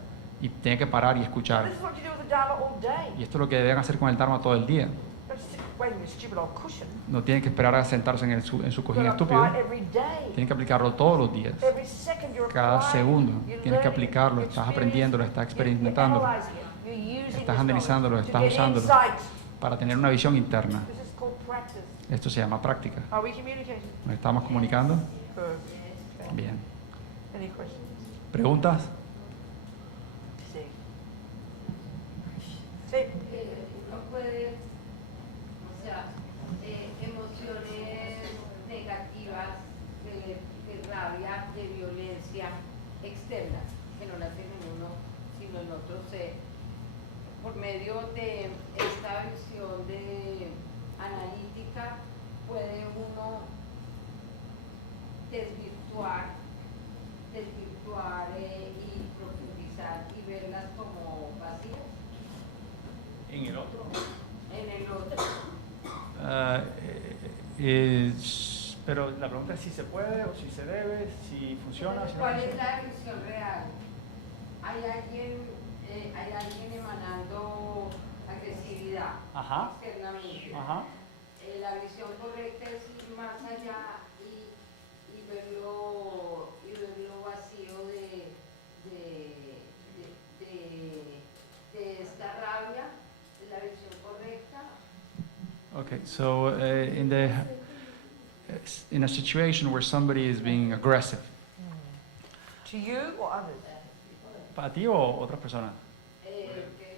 y tenía que parar y And escuchar. this is what you do with the Dharma all day. Y esto es lo que deben hacer con el Dharma todo el día. Don't sit waiting in a stupid old cushion. No tienen que esperar a sentarse en su You've cojín got to estúpido. apply it every day. Tienen que aplicarlo todos los días. Every second you're Cada applying, segundo you're tienes que learning, aplicarlo, you're estás aprendiéndolo, estás experiencing, experimentándolo. you're analyzing it, you're using Estás this analizándolo, knowledge estás to get usándolo insight. para tener una visión interna. This is called practice. Esto se llama práctica. Are we communicating? ¿Nos estamos comunicando? Okay. Bien. Any questions? ¿Preguntas? Sí. Sí. No puede, o sea, emociones negativas, de rabia, de violencia externas, que no nacen en uno, sino en otro ser, por medio de esta visión de analítica, puede uno desvirtuar y profundizar y verlas como vacías. En el otro. En el otro. Pero la pregunta es si se puede o si se debe, si funciona, si no ¿Cuál es funciona. la visión real? ¿Hay alguien emanando agresividad Ajá. externamente? Ajá. la visión correcta es ir más allá y verlo vacío de esta rabia, de la visión correcta. Okay, so in a situation where somebody is being aggressive, To you or others? ¿para ti o otras personas?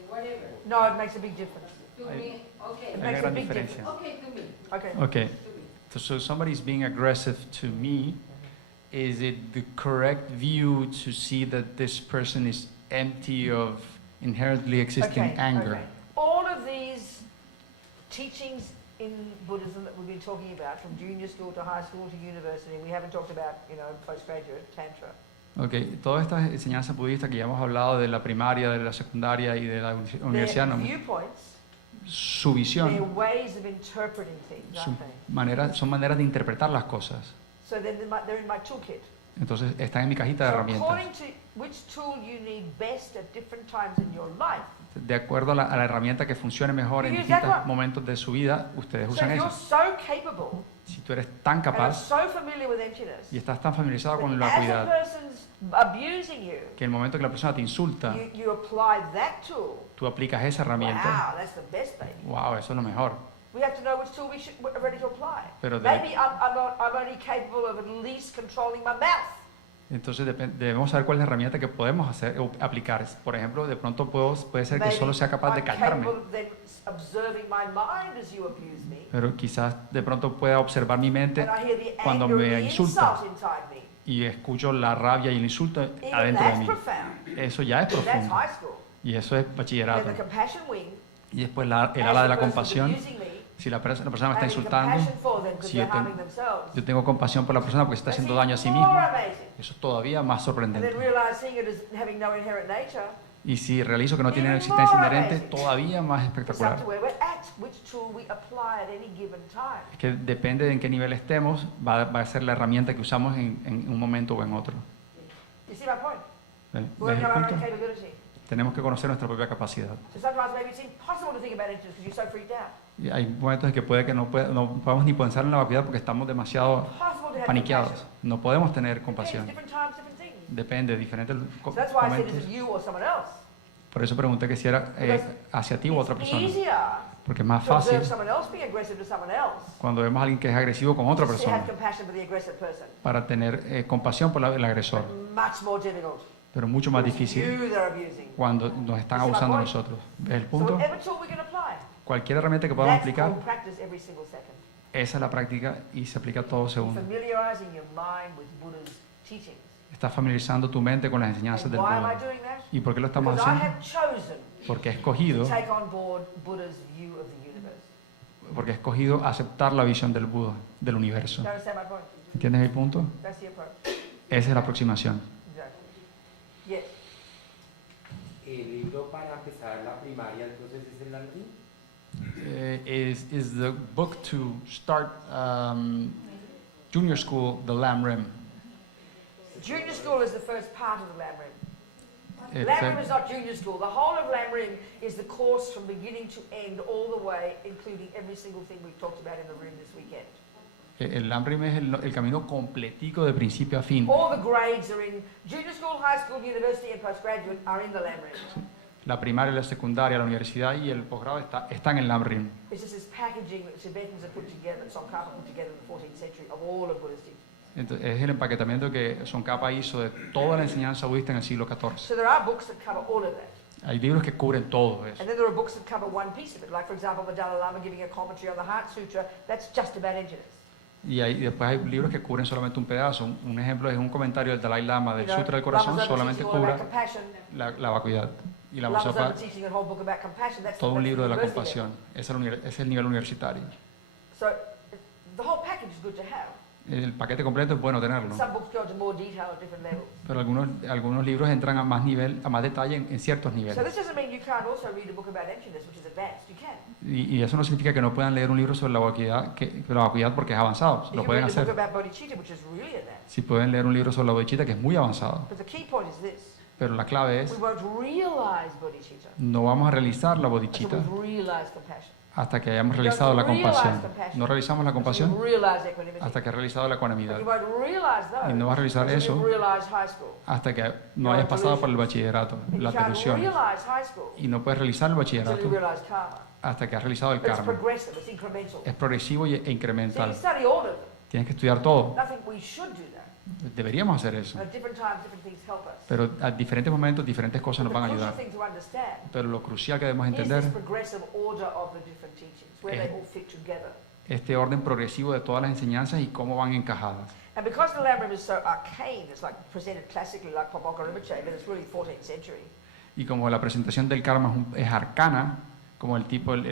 Whatever. No, it makes a big difference. To Hay- me, okay. It Hay makes una a gran big diferencia. difference. Okay, to me. Okay. Okay, To me. so somebody's being aggressive to me. Is it the correct view to see that this person is empty of inherently existing anger? Okay. All of these teachings in Buddhism that we've been talking about, from junior school to high school to university, we haven't talked about, postgraduate Tantra. Okay, todas estas enseñanzas budistas que ya hemos hablado de la primaria, de la secundaria y de la universidad, Their ¿no? viewpoints, Su their visión, ways of interpreting things, su aren't they? son maneras de interpretar las cosas. So then they're in my toolkit. Entonces están en mi cajita de So herramientas. according to which tool you need best at different times in your life. De acuerdo a la herramienta que funcione mejor en You use that distintos one. momentos de su vida, ustedes So usan if you're eso. so capable Si tú eres tan and are capaz so familiar with emptiness, y estás tan familiarizado con la that as a cuidad person's abusing you, que el momento que la persona te insulta, you apply that tool. tú aplicas esa herramienta. Wow, that's the best, baby. Wow, eso es lo mejor. We have to know which tool we're ready to apply. Pero Maybe I'm only capable of at least controlling my mouth. Entonces debemos saber cuál es la herramienta que podemos hacer o aplicar. Por ejemplo, de pronto puede ser que Maybe solo sea capaz de I'm callarme, capable of then observing my mind as you abuse me. pero quizás de pronto pueda observar mi mente And I hear the cuando anger me and the insulta insult inside me. y escucho la rabia y el insulto Even adentro de that's mí. profound. Eso ya es That's profundo high school. y eso es Then bachillerato. the compassion wing, Y después el as ala de la the person's compasión. abusing me, Si la persona me está having insultando, compassion for them because si they're harming themselves. yo tengo compasión por la persona porque se está That's haciendo daño a sí even mismo, more amazing. eso es todavía más And sorprendente. then realizing it as having no inherent nature. Y si realizo que no tiene Even existencia more inherente, amazing. todavía más It's up to espectacular. where we're at, which tool we apply at any given time. Es que depende de en qué nivel estemos, va a ser la herramienta que usamos en un momento o en otro. You see my point? ¿Ves We el know our own punto? capability. Tenemos que conocer nuestra propia capacidad. So sometimes maybe it's impossible to think about emptiness because you're so freaked out. Y hay momentos en que puede que no podamos ni pensar en la vacuidad porque estamos demasiado Impossible to have paniqueados. compassion. No podemos tener Depends, compasión. different times, different things. Depende, diferentes So that's why I said, is momentos. it you or someone else? Por eso pregunté que si era hacia ti u otra It's persona. easier Porque es más to observe fácil someone else being aggressive to someone else. cuando vemos a alguien que es agresivo con otra To have persona compassion for the aggressive person. para tener compasión por el agresor. But much more difficult. Pero mucho más It's difícil you they're abusing. cuando nos están Ese es abusando de my point. nosotros. ¿Ves el So punto? whatever tool we can apply, Cualquier herramienta que podamos that's aplicar, called practice every single second. esa es la práctica y se aplica todo segundo. Familiarizing your mind with Buddha's teachings. Estás familiarizando tu mente con las enseñanzas And del why am I Buda. doing that? ¿Y por qué lo estamos Because I haciendo? have chosen Porque he to escogido, take on board Buddha's view of the universe. porque he escogido aceptar la visión del Buda, del universo. Do you understand my point? ¿Entiendes mi punto? That's the approach. Esa es la aproximación. Exactly. Yes. El libro para empezar la primaria, entonces es el Lamrim. Is the book to start junior school, the Lam Rim. Junior school is the first part of the Lam Rim. It's Lam Rim a- is not junior school. The whole of Lam Rim is the course from beginning to end, all the way, including every single thing we've talked about in the room this weekend. El Lam Rim es el camino completico de principio a fin. All the grades are in junior school, high school, university, and postgraduate are in the Lam Rim. La primaria, la secundaria, la universidad y el posgrado están en el Lam Rim. It's just this packaging that Tibetans have put together, Tsongkhapa put together in the 14th century of all of Buddhist teachings. Entonces, es el empaquetamiento que Tsongkhapa hizo de toda la enseñanza budista en el siglo XIV. So there are books that cover all of that. Hay libros que cubren todo eso. And then there are books that cover one piece of it. Like, for example, the Dalai Lama giving a commentary on the Heart Sutra. That's just about emptiness. Y después hay libros que cubren solamente un pedazo. Un ejemplo es un comentario del Dalai Lama del You know, Sutra del Corazón, Lama's solamente teaching all about cubra compassion. la vacuidad. Y la Lama's Vajrayana, teaching a whole book about compassion. That's todo un that's libro de la university compasión. Ese es el nivel universitario. level. So the whole package is good to have. El paquete completo es bueno tenerlo, Some books go into more detail at different levels. pero algunos libros entran a más nivel, a más detalle en ciertos So niveles. this doesn't mean you can't also read a book about emptiness, which is advanced. You can. Y eso no significa que no puedan leer un libro sobre la vacuidad porque es avanzado. You Lo can pueden read a book hacer. about bodhicitta, which is really advanced. Si pueden leer un libro sobre la bodhicitta que es muy avanzado. But the key point is this. Pero la clave We es, won't realize bodhicitta no vamos a realizar la until bodhicitta we've realized compassion. hasta que hayamos You realizado la don't realize compasión. compassion No realizamos la until compasión you realize equanimity. hasta que has realizado la ecuanimidad. And you won't realize those Y no vas a realizar until eso you realize high school. hasta que no hayas pasado por el bachillerato, And you las can't delusiones. realize high school Y no puedes realizar el until you bachillerato realize karma. hasta que has realizado el But it's karma. progressive, it's incremental. Es progresivo e So you incremental. study all of them. Tienes que estudiar todo. Nothing we should do that. Deberíamos hacer eso. And at different times, different things help us. Pero a diferentes momentos, diferentes cosas nos The van a crucial ayudar. thing to understand Pero lo crucial que debemos is entender this progressive order of the different teachings, where they all fit together. este orden progresivo de todas las enseñanzas y cómo van encajadas. And because the Lamrim is so arcane, it's like presented classically like Pabonka Rinpoche, but it's really 14th century. Y como la presentación del karma es arcana, como el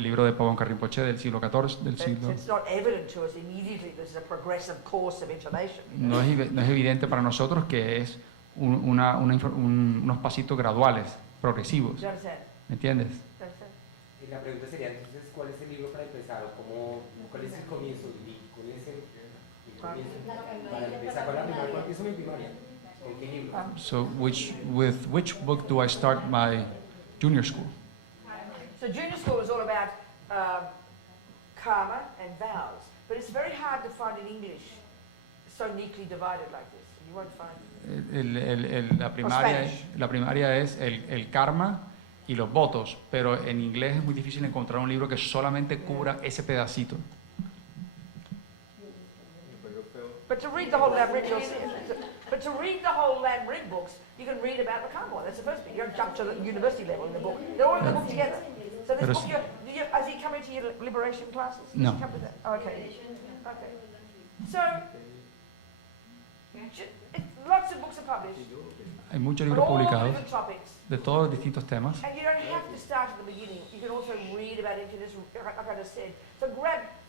libro de Pabonka Rinpoche del siglo XIV, It's not evident to us immediately this is a progressive course of information. no es evidente para nosotros que es unos pasitos graduales, progresivos. Do you understand? ¿Me entiendes? Do you understand? Y la pregunta sería entonces, ¿cuál es el libro para empezar? ¿O cuál es el comienzo? ¿Cuál es el comienzo? Para empezar con la primaria, ¿cuál empiezo mi primaria? ¿Con qué libro? So with which book do I start my junior school? So junior school is all about karma and vows, but it's very hard to find in English so neatly divided like this. You won't find it. La primaria es el karma y los votos, pero en inglés es muy difícil encontrar un libro que solamente cubra ese pedacito. But to read the whole Lamrim, you'll see. But to read the whole Lamrim books, you can read about the karma one. That's the first bit. You don't jump to the university level in the book. They're all in the book together. So this Pero book, has he come into your liberation classes? Does No. he come to that? Oh, okay. Okay. So, lots of books are published Hay muchos on libros all publicados different topics. de todos los distintos temas. And you don't have to start at the beginning. You can also read about emptiness, like I just said. So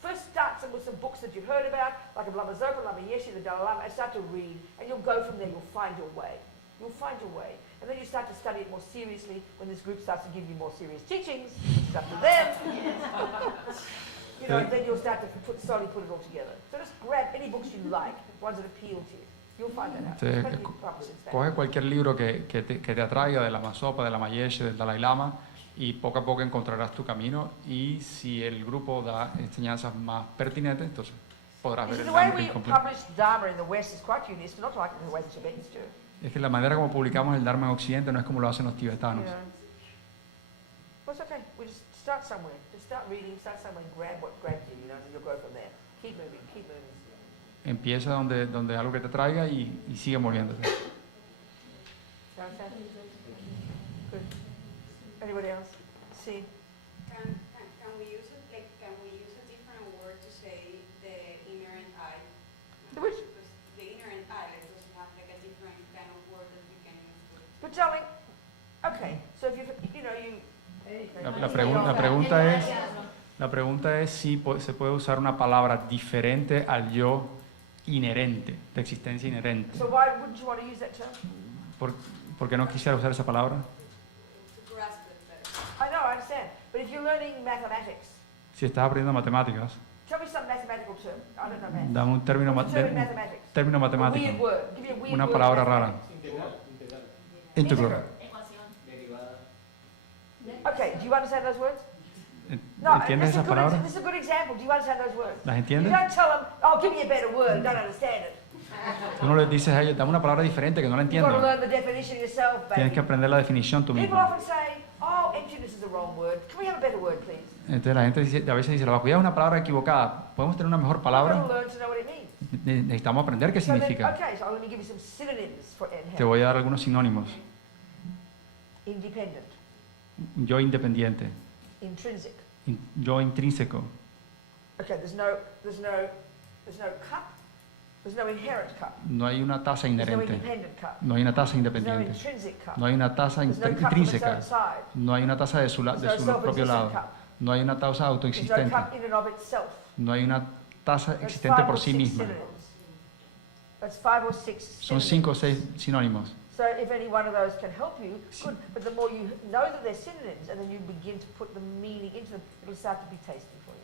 first start with some books that you've heard about, like Lama Zopa, Lama Yeshe, the Dalai Lama, and start to read. And you'll go from there, you'll find your way. You'll find your way. And then you start to study it more seriously when this group starts to give you more serious teachings. It's up to them. Then you'll start to slowly put it all together. So just grab any books you like, ones that appeal to you. You'll find that out. Entonces, Plenty of publishers there. coge cualquier libro que te atraiga, de la Masopa, de la Mayeshe, del Dalai Lama, y poco a poco encontrarás tu camino. Y si el grupo da enseñanzas más pertinentes, entonces podrás ver You see, el the way Dhamma we completo. publish Dharma in the West is quite unique, it's not like the way the Tibetans do. Es que la manera como publicamos el Dharma en Occidente no es como lo hacen los tibetanos. You know. Well, it's okay. We just start somewhere. Just start reading, start somewhere, and grab what grabs you, and you'll go from there. Keep moving, keep moving. Empieza donde algo que te traiga y sigue moviéndote. You understand? Good. Anybody else? See? Can we use a different word to say the inherent I? Which? Because the inherent I doesn't have like a different kind of word that you can use for it. But darling, okay, so if you La pregunta es si se puede usar una palabra diferente al yo inherente, de existencia inherente. So why wouldn't you want to use that term? ¿Por qué no quisiera usar esa palabra? To grasp it better. I know, I understand. But if you're learning mathematics, Si estás aprendiendo matemáticas, tell me some mathematical term. I don't know math. dame un término, What's the term in mathematics? término A weird matemático, word. Give me a weird una word palabra in rara. mathematics. Integral. Okay, do you understand those words? No, ¿Entiendes this is, esas palabras? this is a good example. Do you understand those words? ¿Las You entiendes? don't tell them, oh, give me a better word, don't understand it. Tú no les dices a ellos, dame una palabra diferente que no la You've got to entiendo. learn the definition yourself, Tienes baby. que aprender la definición tú People mismo. often say, oh, emptiness is the wrong word. Can we have a better word, please? Entonces la gente a veces dice, la vacuidad es una palabra equivocada. ¿Podemos tener una mejor We've got palabra? to learn to know what it means. Necesitamos aprender qué So then, significa. okay, so let me give you some synonyms for Te inherent. voy a dar algunos sinónimos. Independent, Yo independiente, intrinsic. yo intrínseco. Okay, there's no cup. There's no inherent cup. No hay una tasa There's no inherente. independent cup. No hay una tasa There's no independiente. intrinsic cup. No hay una tasa There's no cup from its intrínseca. own side. No hay una tasa de su There's no propio self-existent lado. cup. No hay una tasa There's no autoexistente. cup in and of itself. No hay una tasa That's existente 5 por or sí 6 misma. synonyms. That's 5 or 6 Son synonyms. 5 o 6 sinónimos. So if any one of those can help you, good. But the more you know that they're synonyms, and then you begin to put the meaning into them, it'll start to be tasty for you.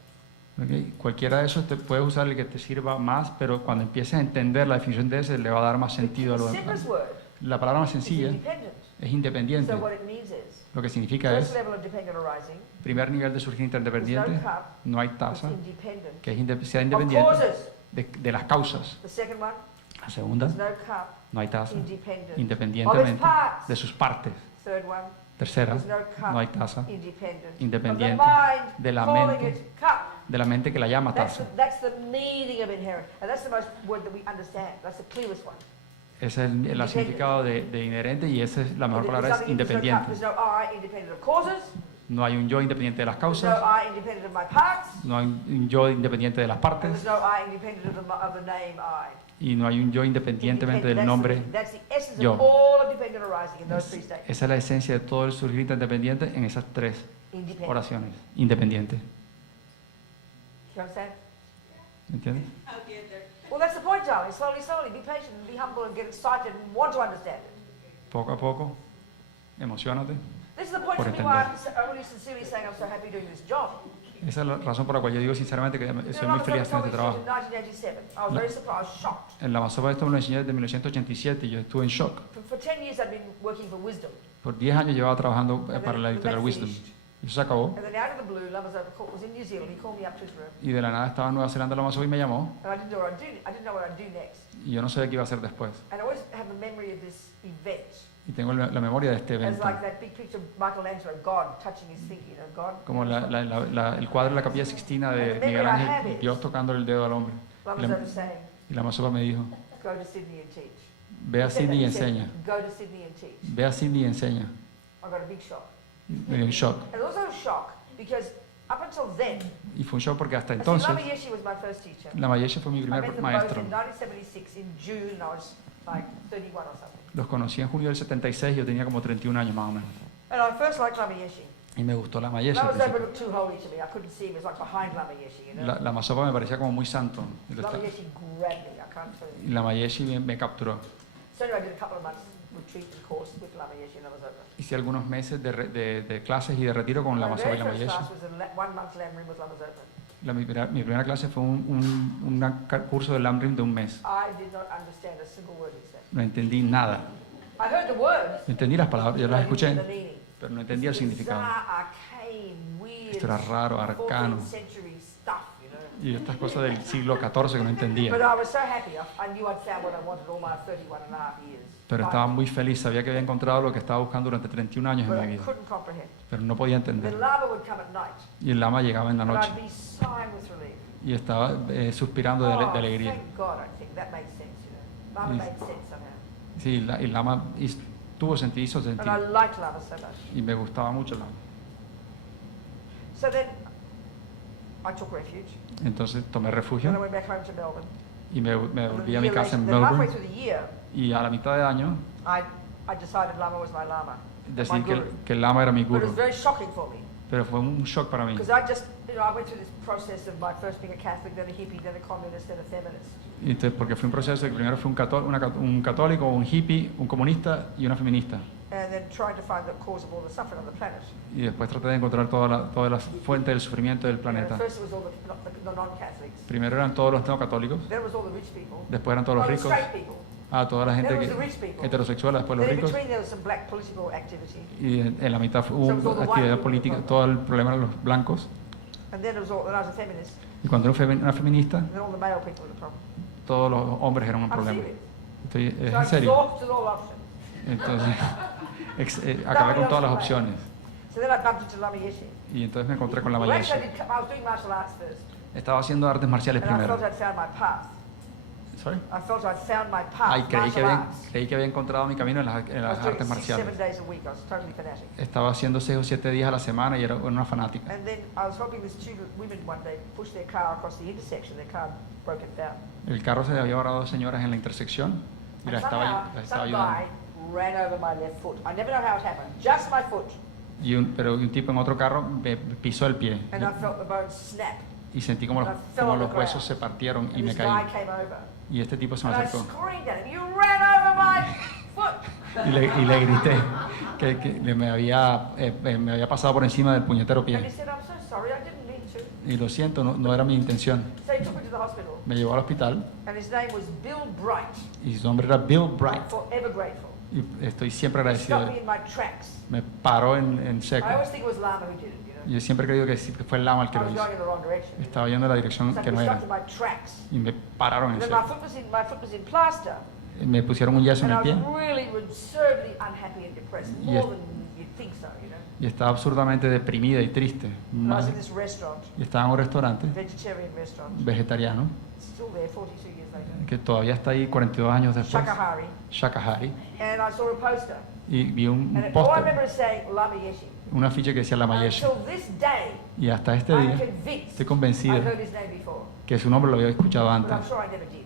¿Ok? Cualquiera de esos te puede usar el que te sirva más, pero cuando empieces a entender la definición de ese, le va a dar más sentido a lo The simplest demás. word La palabra más is sencilla independent. es independiente. So what it means is Lo que significa First es, level of dependent arising primer nivel de surgir is no independiente, cup, no hay it's tasa, independent. que es sea Of independiente causes. de las causas. The second one, La segunda, there's no cup, no hay tasa, independent. Of independientemente its parts. de sus partes. Third one, Tercera, there's no cup, no hay tasa, independent. independiente Of the mind, de la calling mente. it cup. de la mente que la llama tasa. That's the meaning of inherent. And that's the most word that we understand. That's the clearest one. Ese es el significado de inherente y esa es la mejor There's palabra, es nothing- there's no cup, independiente. there's no I independent of causes. No hay un yo independiente de las There's no causas, I independent of my parts. no hay un yo independiente de las And partes there's no I independent of the name I. y no hay un yo independientemente del nombre. That's the essence yo. of all of dependent arising in those three states. Esa es la esencia de todo el surgir independiente en esas tres Independent. oraciones. Independiente. You understand? ¿Me entiendes? I'll get there. Well, that's the point, darling. Slowly, slowly. Be patient and be humble and get excited and want to understand it. Poco a poco, emocionate. This is the point Por for me why entender. I'm really sincerely saying I'm so happy doing this job. Esa es la razón por la cual yo digo sinceramente que You know, soy muy Mama feliz told haciendo me este this trabajo. in 1987. I was No. very surprised, shocked. En la Masopa esto me lo enseñé desde 1987 y yo estuve en shock. For 10 years I'd been working for Wisdom. Por 10 años llevaba trabajando And para then la that editorial Wisdom. finished. Y eso se acabó. And then out of the blue, Lama's was in New Zealand. He called me up to his room. Y de la nada estaba en Nueva Zelanda la Masopa y me llamó. And I didn't know what I'd do. I didn't know what I'd do next. Y yo no sabía qué iba a hacer después. And I always have a memory of this event. Y tengo la memoria de este As evento. like that big picture of Michelangelo, God touching his thinking, God. Como el cuadro de la Capilla Sixtina de Miguel Ángel, Dios tocando el dedo al hombre. Lama's over saying, Y la Masopa me dijo, go to Sydney and teach. ve a He said that, Sydney y he said, enseña. Go to Sydney and teach. Ve a Sydney y enseña. I got a big shock. Me dio un shock. And also a shock because up until then, Y fue un shock porque hasta see, entonces, Lama Yeshe was my first teacher. la Mayeshe fue mi I met primer them both maestro. in 1976 in June. I was like 31 or something. Los conocí en junio del 76 y yo tenía como 31 años más o menos. And I first liked Lama Yeshe. Y me gustó la Mayeshe. al Lama Zopa principio. looked too holy to me. I couldn't see him. It was like behind Lama Yeshe, you know. La Masopa me parecía como muy santo. Y Lama Yeshe grabbed me. I can't tell y you. la Mayeshe me capturó. So anyway, I did a couple of months retreat and course with Lama Yeshe and Lama Zopa. Hice algunos meses de clases y de retiro con la My Masopa y very la first Mayeshe. class was a 1 month Lamrim with Lama Zopa. Mi primera clase fue un curso de Lamrim de un mes. I did not understand a single word he said. No entendí nada. I heard the words. Entendí las palabras, yo but las I didn't escuché, know the meaning. pero no entendía el significado. Bizarre, arcane, weird, Esto era raro, arcano. 14th century stuff, you know. Y estas cosas del siglo XIV que no entendía. But I was so happy. I knew I'd found what I wanted all my 31 and a half years. Pero estaba muy feliz, sabía que había encontrado lo que estaba buscando durante 31 años But en mi I vida. couldn't comprehend. Pero no podía Then entender. Lama would come at night, Y el lama llegaba en la and noche I'd be sighing with relief. y estaba suspirando de Oh, alegría. thank God, I think that made sense, you know. Lama Yes. made sense somehow. Sí, el lama tuvo sentido, hizo And I sentido. liked Lama so much. Y me gustaba mucho el lama. So then I took refuge, Entonces tomé and I refugio went back home to Melbourne. y me And then volví a a mi year casa later, en then halfway Melbourne. through the year, Y a la mitad de año I decided Lama was my Lama, my decidí guru. que el lama era mi But it was guru. very shocking for me. Pero fue un shock para mí. Because I just, I went through this process of my first being a Catholic, then a hippie, then a communist, then a feminist. Y entonces, porque fue un proceso de que primero fue un católico, un hippie, un comunista y una feminista. And then trying to find the cause of all the suffering on the planet. Y después traté de encontrar todas las fuentes del sufrimiento del And planeta. at first it was all the non-Catholics. Primero eran todos los no católicos, Then it was all the rich people. después eran todos los All the ricos, straight people. toda la gente Then it was the rich people. heterosexual, después los Then in ricos. between there was some black political activity. Y en la mitad hubo actividad política, todo el problema de los blancos. And then it was all, then I was a feminist. Y cuando era una feminista, And then all the male people were the problem. todos los hombres eran un I'm problema. serious. Es So I en serio. exhausted all options. Entonces, acabé con todas las opciones. So then I bumped into Lama Yeshe. Y entonces me encontré con la Well, actually, Mayeshe. I was doing martial arts first. Estaba haciendo artes marciales And I primero. felt I'd found my path. Sorry. I felt I'd found my path, Ay, martial arts. creí que había encontrado mi camino en I las was doing artes 6, 7 marciales. days a week. I was totally fanatic. Estaba haciendo 6 o 7 días a la semana y era una fanática. And then I was helping these two women one day push their car across the intersection. Their car broke it down. El carro se le había llevado a 2 señoras en la intersección y And las estaba somehow, some ayudando. guy ran over my left foot. I never know how it happened. Just my foot. Pero un tipo en otro carro me pisó el pie And I felt the bones snap. y sentí como los huesos se partieron y And me this guy caí. came over. Y este tipo se me And I acercó screamed at him, "You ran over my foot!" y le grité que me había pasado por encima del puñetero And he pie. said, "I'm so sorry, I didn't mean to." Y lo siento, no era mi intención. So he took me to the hospital. Me llevó al hospital And his name was Bill Bright. y su nombre era Bill Bright. I'm forever grateful. Y estoy siempre It agradecido. stopped me in my tracks. Me paró en seco. I always think it was Lama who did it, you know. Yo siempre he creído que sí, que fue el lama el que I lo was hizo. going in the wrong direction. Estaba yendo en la dirección So que we no era. stopped in my tracks. Y me pararon And en then my seco. foot was in plaster. Me pusieron un yeso en And el I pie. was really absurdly unhappy and depressed, Y more es- than you'd think so, you know. Y estaba absurdamente deprimida y triste. And I Más- was in this restaurant, Y estaba en un restaurante vegetarian restaurant, vegetariano still there 42 years later. que todavía está ahí 42 años después. Shakahari. Shakahari. And I saw a poster. Y vi un And all I póster, remember is saying Lama Yeshe. un afiche que decía Lama And Yeshe. until this day, Y hasta este I'm día convinced estoy I've convencido heard his name before, que su nombre lo había escuchado but antes, I'm sure I never did.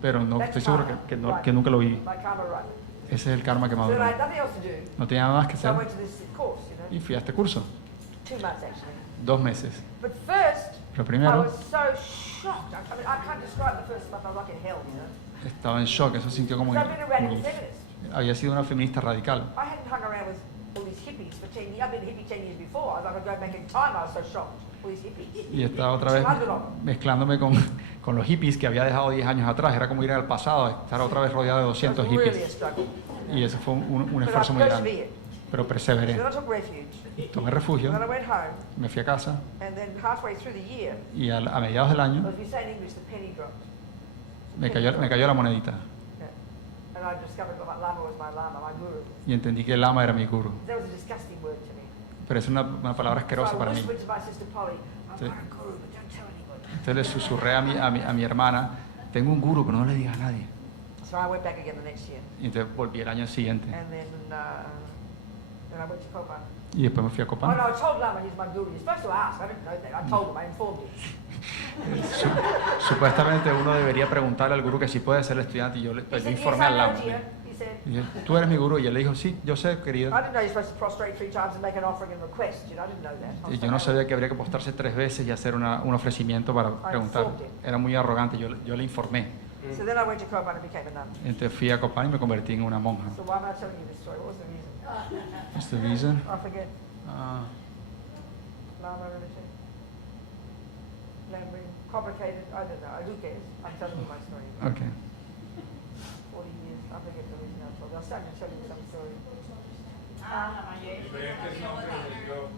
pero no That's estoy seguro karma, no- right. que nunca lo vi. My karma right. Ese es el karma que me So then I adoró. had nothing else to do, No tenía nada más que so I hacer went to this course, you know, y fui a este curso. 2 months actually. 2 meses. But first, Lo I primero, was so shocked. I mean, I can't describe the first month. I was like in hell, you know. estaba en shock, eso sintió como So I've been a radical que feminist. había sido una feminista radical. I hadn't hung around with all these hippies for 10 years. I've been a hippie 10 years before. I was like, I'd go back in time. I was so shocked. All these hippies. Y estaba otra vez 200 of them. mezclándome con los hippies que había dejado 10 años atrás. Era como ir al pasado, estar otra vez rodeado de It 200 was really a hippies. struggle. Y eso fue un But I esfuerzo muy grande. persevered. Pero So perseveré. then I took refuge. Tomé And refugio, then I went home. me fui a casa And then halfway through the year, y a mediados del año as we say in English, the penny dropped. me cayó la monedita. Yeah. And I discovered that Lama was my Lama, my guru. Y entendí que el lama era mi guru. That was a disgusting word to me. Pero es una palabra So asquerosa I para mí. whispered to my sister Polly, I've Sí. got a guru, but don't tell anybody. Entonces le susurré a mi hermana, tengo un guru, pero no le digas a nadie. So I went back again the next year. Y entonces volví el año siguiente. And then I went to Copa. Y después me fui a Oh Copán. no, I told Lama he's my guru. You're supposed to ask. I didn't know that. I told him. I informed him. Supuestamente uno debería preguntarle al guru que si puede ser el estudiante y yo le He pues, yo said, yes, informé I al know, lama. dear. He said, Y dije, tú eres mi guru. Y él le dijo, sí, yo sé, querido. I didn't know you're supposed to prostrate 3 times and make an offering and request. You know, I didn't know that. I Y was yo so no arrogant. sabía que habría que postarse 3 veces y hacer un ofrecimiento para preguntar. Era muy arrogante, yo le informé. So then I went to Copa and became a nun. Entonces fui a Copán y me convertí en una monja. So why am I telling you this story? What was the reason? What's the reason? I forget. Ah, Lama religion. Language. Complicated. I don't know. Who cares? I'm telling you my story. okay. 40 years. I forget the reason I told you. I was starting to tell you some story. Diferentes nombres les dio.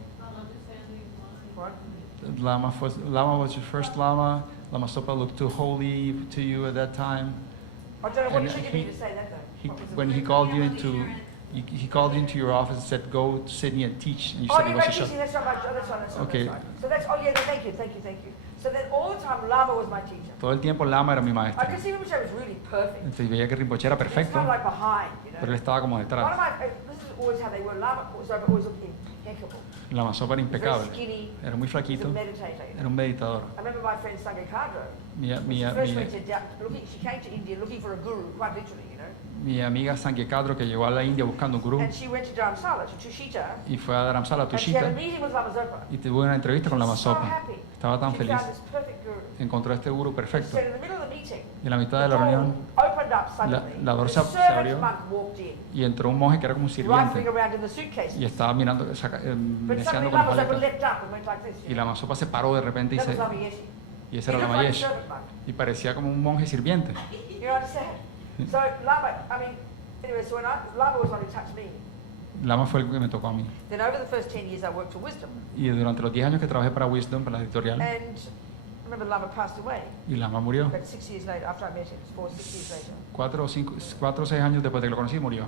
What? Lama was your first lama. Lama Sopa looked too holy to you at that time. I don't know what And triggered me to say that though. What was it? When he called you into your office and said, go to Sydney and teach. And you Oh, said you it know, was a teaching, show. that's right, that's right. Okay. That's right. So that's, oh yeah, thank you. So then all the time, Lama was my teacher. Todo el tiempo Lama era mi I maestro. could see Rinpoche was really perfect. Entonces veía que Rinpoche era It's perfecto, kind of like behind, you know. pero él estaba como One of detrás. my, this is always how they were. Lama was always looked impeccable. Lama Sopa era Very impecable. skinny. Era muy He was a flaquito. meditator. You know. Era un meditador. I remember my friend Sangha Kadro. Mi, When mi, she first mi, went to she came to India looking for a guru, quite literally, you know. mi amiga Sankhya Kadro que llegó a la India buscando un gurú And she went to Dharamsala, to Tushita, y fue a Dharamsala, and she had a Tushita, meeting with Lama Zopa. y tuvo una entrevista con Lama So Sopa. happy. Estaba tan She feliz. found this perfect guru. Encontró a este gurú She perfecto. said in the middle of the meeting, Y en la mitad de the la door reunión opened up suddenly. la door The se servant abrió. monk walked in, y entró un monje que era como un rifling sirviente around in the suitcases. y estaba mirando, But mencionando suddenly con las Lama Zopa maletas. leapt up and went like this. Y Lama Sopa se paró de repente That was Lama Yeshe. y ese He era looked Lama like a Yeshe. servant monk. Y parecía como un monje sirviente. You understand? So Lama, I mean, anyway, so when Lama was one who touched me. Lama fue el que me tocó a mí. Then over the first 10 years I worked for Wisdom. Y durante los 10 años que trabajé para Wisdom, para la editorial, And I remember Lama passed away. y Lama murió. About 6 years later, after I met him, 6 years later. 4 o 6 años después de que lo conocí, murió.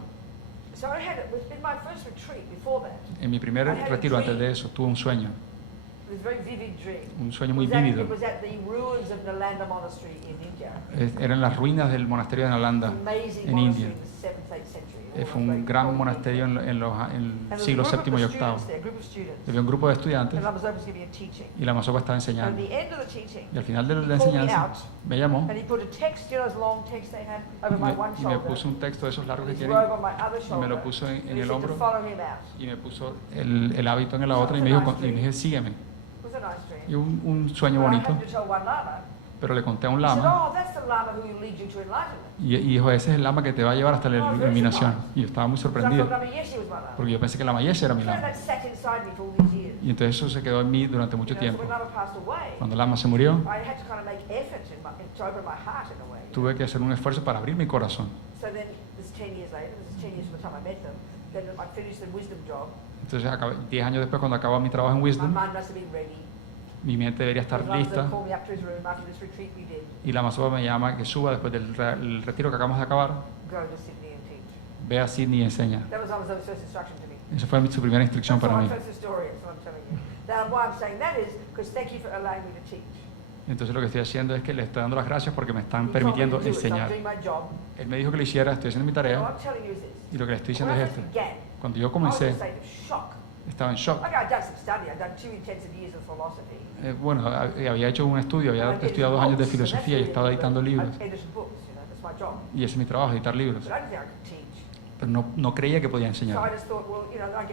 So I had, in my first retreat before that, En mi primer retiro antes de eso, tuve un sueño, it was a very vivid dream. un sueño muy It was at- vívido. It was at the ruins of Nalanda Monastery in India. Eran las ruinas del monasterio de Nalanda, Amazing en monastery India. in the 7th, 8th century. Fue un gran monasterio en el And there siglo was a VII group y of VIII. students there, a group of students. Había un grupo de estudiantes And Lama Zopa was giving a teaching. y Lama Sopa estaba And at enseñando. the end of the teaching, Y al final de la he called me enseñanza out me llamó and he put a text, you know those long texts they have, over my one y me shoulder. puso un texto de esos largos que His tienen robe on my other y me shoulder. lo puso en And he el said to hombro follow him out. y me puso el hábito en la otra y me dijo, y me dije, sígueme. It was a nice dream. Y un sueño But I bonito, had to tell one Lama. pero le conté a un He said, lama oh, that's the Lama who will lead you to enlightenment. y dijo, ese es el lama que te va a llevar hasta la iluminación. Y yo estaba muy So I sorprendido thought Lama Yeshe was my Lama. porque yo pensé que Lama Yeshe era mi So lama. that sat inside me for all these years. Y entonces eso se quedó en mí durante mucho You know, so tiempo. when Lama passed away, Cuando Lama se murió, I had to kind of make effort to to open my heart in a way. tuve que hacer un esfuerzo para abrir mi corazón. So then, this 10 years later, this is 10 years from the time I met them, then I finished the wisdom job. Entonces, 10 años después, cuando acabo mi trabajo en My Wisdom, mind must have been ready. mi mente debería estar His lista, called me up to his room after this retreat we did. y la masoba me llama que suba después del el retiro que acabamos de acabar, Go to Sydney and teach. ve a Sydney y enseña. That was almost the first instruction to me. Esa fue su primera instrucción That's para my mí. first story, that's what I'm telling you. Now, why I'm saying that is because thank you for allowing me to teach. Entonces lo que estoy haciendo es que le estoy dando las gracias porque me están You told me permitiendo to do it, so I'm enseñar. doing my job. Él me dijo que lo hiciera, estoy haciendo mi What tarea, I'm telling you is this. y lo que le estoy When diciendo I es first esto. began, Cuando yo I was in a comencé, state of shock. estaba en shock. Okay, I'd done some study, I'd done 2 intensive years of philosophy. Bueno, había hecho un estudio, había estudiado 2 años de filosofía y estaba editando libros. I edited books, you know, that's my job. Y ese es mi trabajo, editar libros. But I didn't think I could teach. Pero no creía que podía So I enseñar. just thought, well, you know, I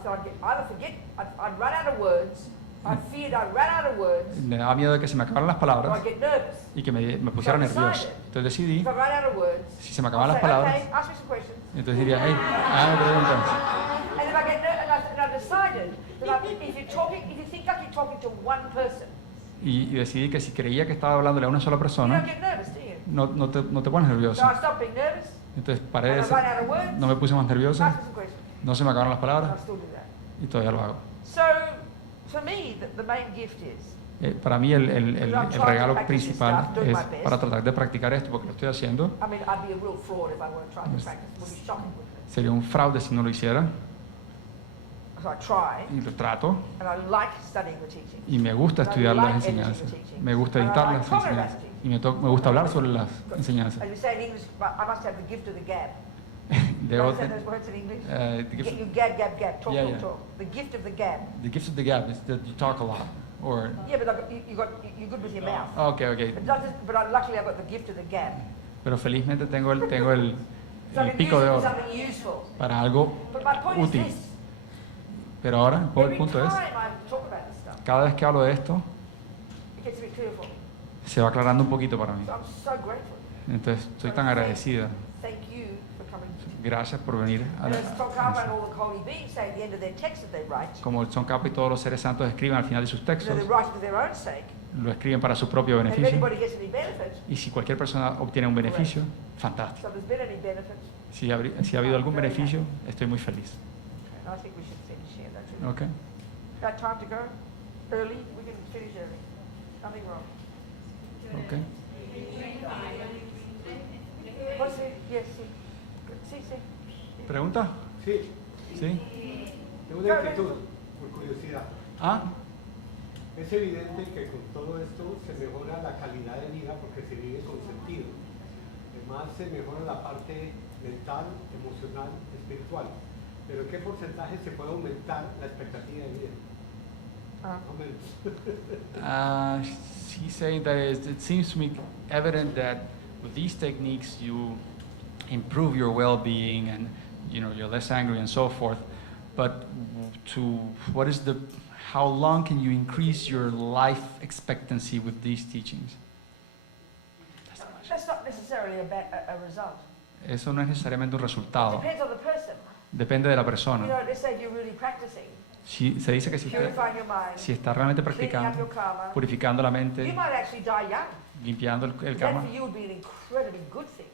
thought I'd get, either forget, I'd run out of words, I feared I'd run out of words, Me daba miedo de que se me acabaran las or palabras I'd get nervous. y que me pusiera nervioso. Entonces decidí, If I run out of words, si se me acaban las I'd say, palabras, okay, ask me some questions. entonces diría, hey, hágame preguntas. And if I get and I decided that if you think like you're talking to one person, Y decidí que si creía que estaba hablándole a una sola you persona, don't get nervous, do you? no te pones nervioso. So I stopped being nervous, Entonces paré and de I ran ser, out of words, no me puse más nervioso, ask me some questions, no se me acabaron las and I palabras still do that. y todavía lo hago. So, for me, the main gift is Para mí el regalo principal es para tratar de practicar esto, porque lo estoy haciendo. I mean, I'd be a real fraud if I weren't trying to practice. It would be shocking, wouldn't it? Sería un fraude si no lo hiciera, So I try, y lo trato, and I like studying the teaching. y me gusta estudiar las enseñanzas, me gusta editar las enseñanzas, y me gusta hablar sobre las enseñanzas. As we say in English, I must have the gift of the gab. Debo Don't say te- those words in English? the gift- You gab, gab, gab. Talk, Yeah, talk, yeah. talk. The gift of the gab. the gift of the gap is that you talk a lot, or Yeah, but you're good with your mouth. okay. But luckily I've got the gift of the gab. Pero felizmente tengo el So I can pico use de it for oro something useful. para algo But my point is útil. this. Pero ahora el Every punto time es, I talk about this stuff, cada vez que hablo de esto, it gets a bit clearer for me. se va aclarando un poquito para mí. So I'm so grateful. Entonces estoy tan agradecida. Thank you for coming. Gracias por venir a And as Tom Carver and all the holy beings say at the end of their text that they write, Como el Son Capa y todos los seres santos escriben al final de sus you textos, know, they write for their own sake. lo escriben para su propio And if beneficio. anybody gets any benefit, Y si cualquier persona obtiene un beneficio, fantástico. so if there's been any benefit, Si ha habido algún beneficio, estoy muy feliz. and I think we should share that too. ¿Ok? Got time to go? Early? We can finish early. Nothing wrong. ¿Ok? What's it? Yes, sí. Sí, sí. ¿Pregunta? Sí, ¿Sí? tengo una inquietud, por curiosidad. ¿Ah? Es evidente que con todo esto se mejora la calidad de vida porque se vive con sentido. Además se mejora la parte mental, emocional, espiritual. Pero ¿qué porcentaje se puede aumentar la expectativa de vida? Ah. Más o menos. He's saying that it seems to me evident that with these techniques you improve your well-being and you're less angry and so forth. But how long can you increase your life expectancy with these teachings? That's not necessarily a result. Eso no es necesariamente un It resultado. depends on the person. Depende de la You know, persona. let's say you're really practicing, Se dice que si purifying your mind, está realmente cleaning up practicando, your karma, purificando la you mente, might actually die young. limpiando el That karma, for you would be an incredibly good thing.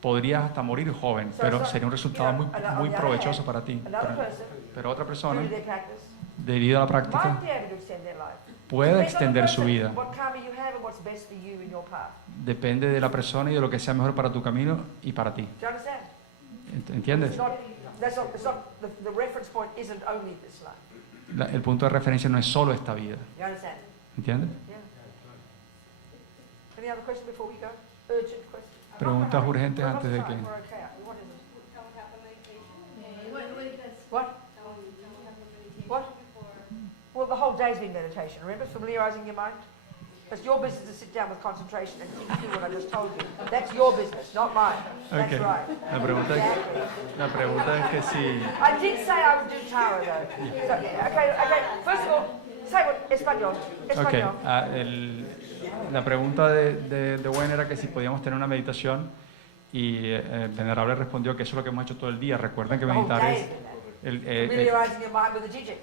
podrías hasta morir joven, pero sería un resultado muy provechoso para ti. Another person, Pero otra due persona, to their practice, debido a la might práctica, be able to extend their life. puede Depends on the extender su person, vida. what karma you have and what's best for you in your path. Depende de la persona y de lo que sea mejor para tu camino y para ti. Do you understand? ¿Entiendes? It's not, the reference point isn't only this life. El punto de referencia no es solo esta vida. You understand? ¿Entiendes? Yeah. Any other question before we go? Urgent question? Preguntas urgentes We're antes de not que... time, we're okay. What is it? Someone have a meditation. What? Someone have a meditation What? before. Well, the whole day's been meditation, remember? Familiarising your mind? It's your business to sit down with concentration and think through what I just told you. That's your business, not mine. That's Okay. right. La pregunta es que si... I did say I would do Tara, though. So, okay. First of all, say what? Español. Ok, Español. la pregunta de Wayne era que si podíamos tener una meditación y el venerable respondió que eso es lo que hemos hecho todo el día. Recuerden que The whole meditar day es has been that. el Familiarising your mind with the teaching.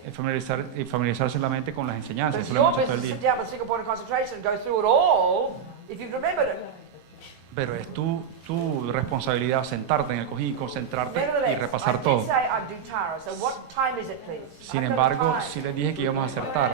familiarizarse la mente con las enseñanzas. It's Eso lo your hemos hecho todo business el to sit día. down with single point of concentration and go through it all If you've remembered it. Pero es tu responsabilidad sentarte en el cojín y concentrarte y Nevertheless, I repasar did todo. say I'd do Tara. So what time is it, please? Sin I've got a embargo, time. sí les dije que íbamos a acertar.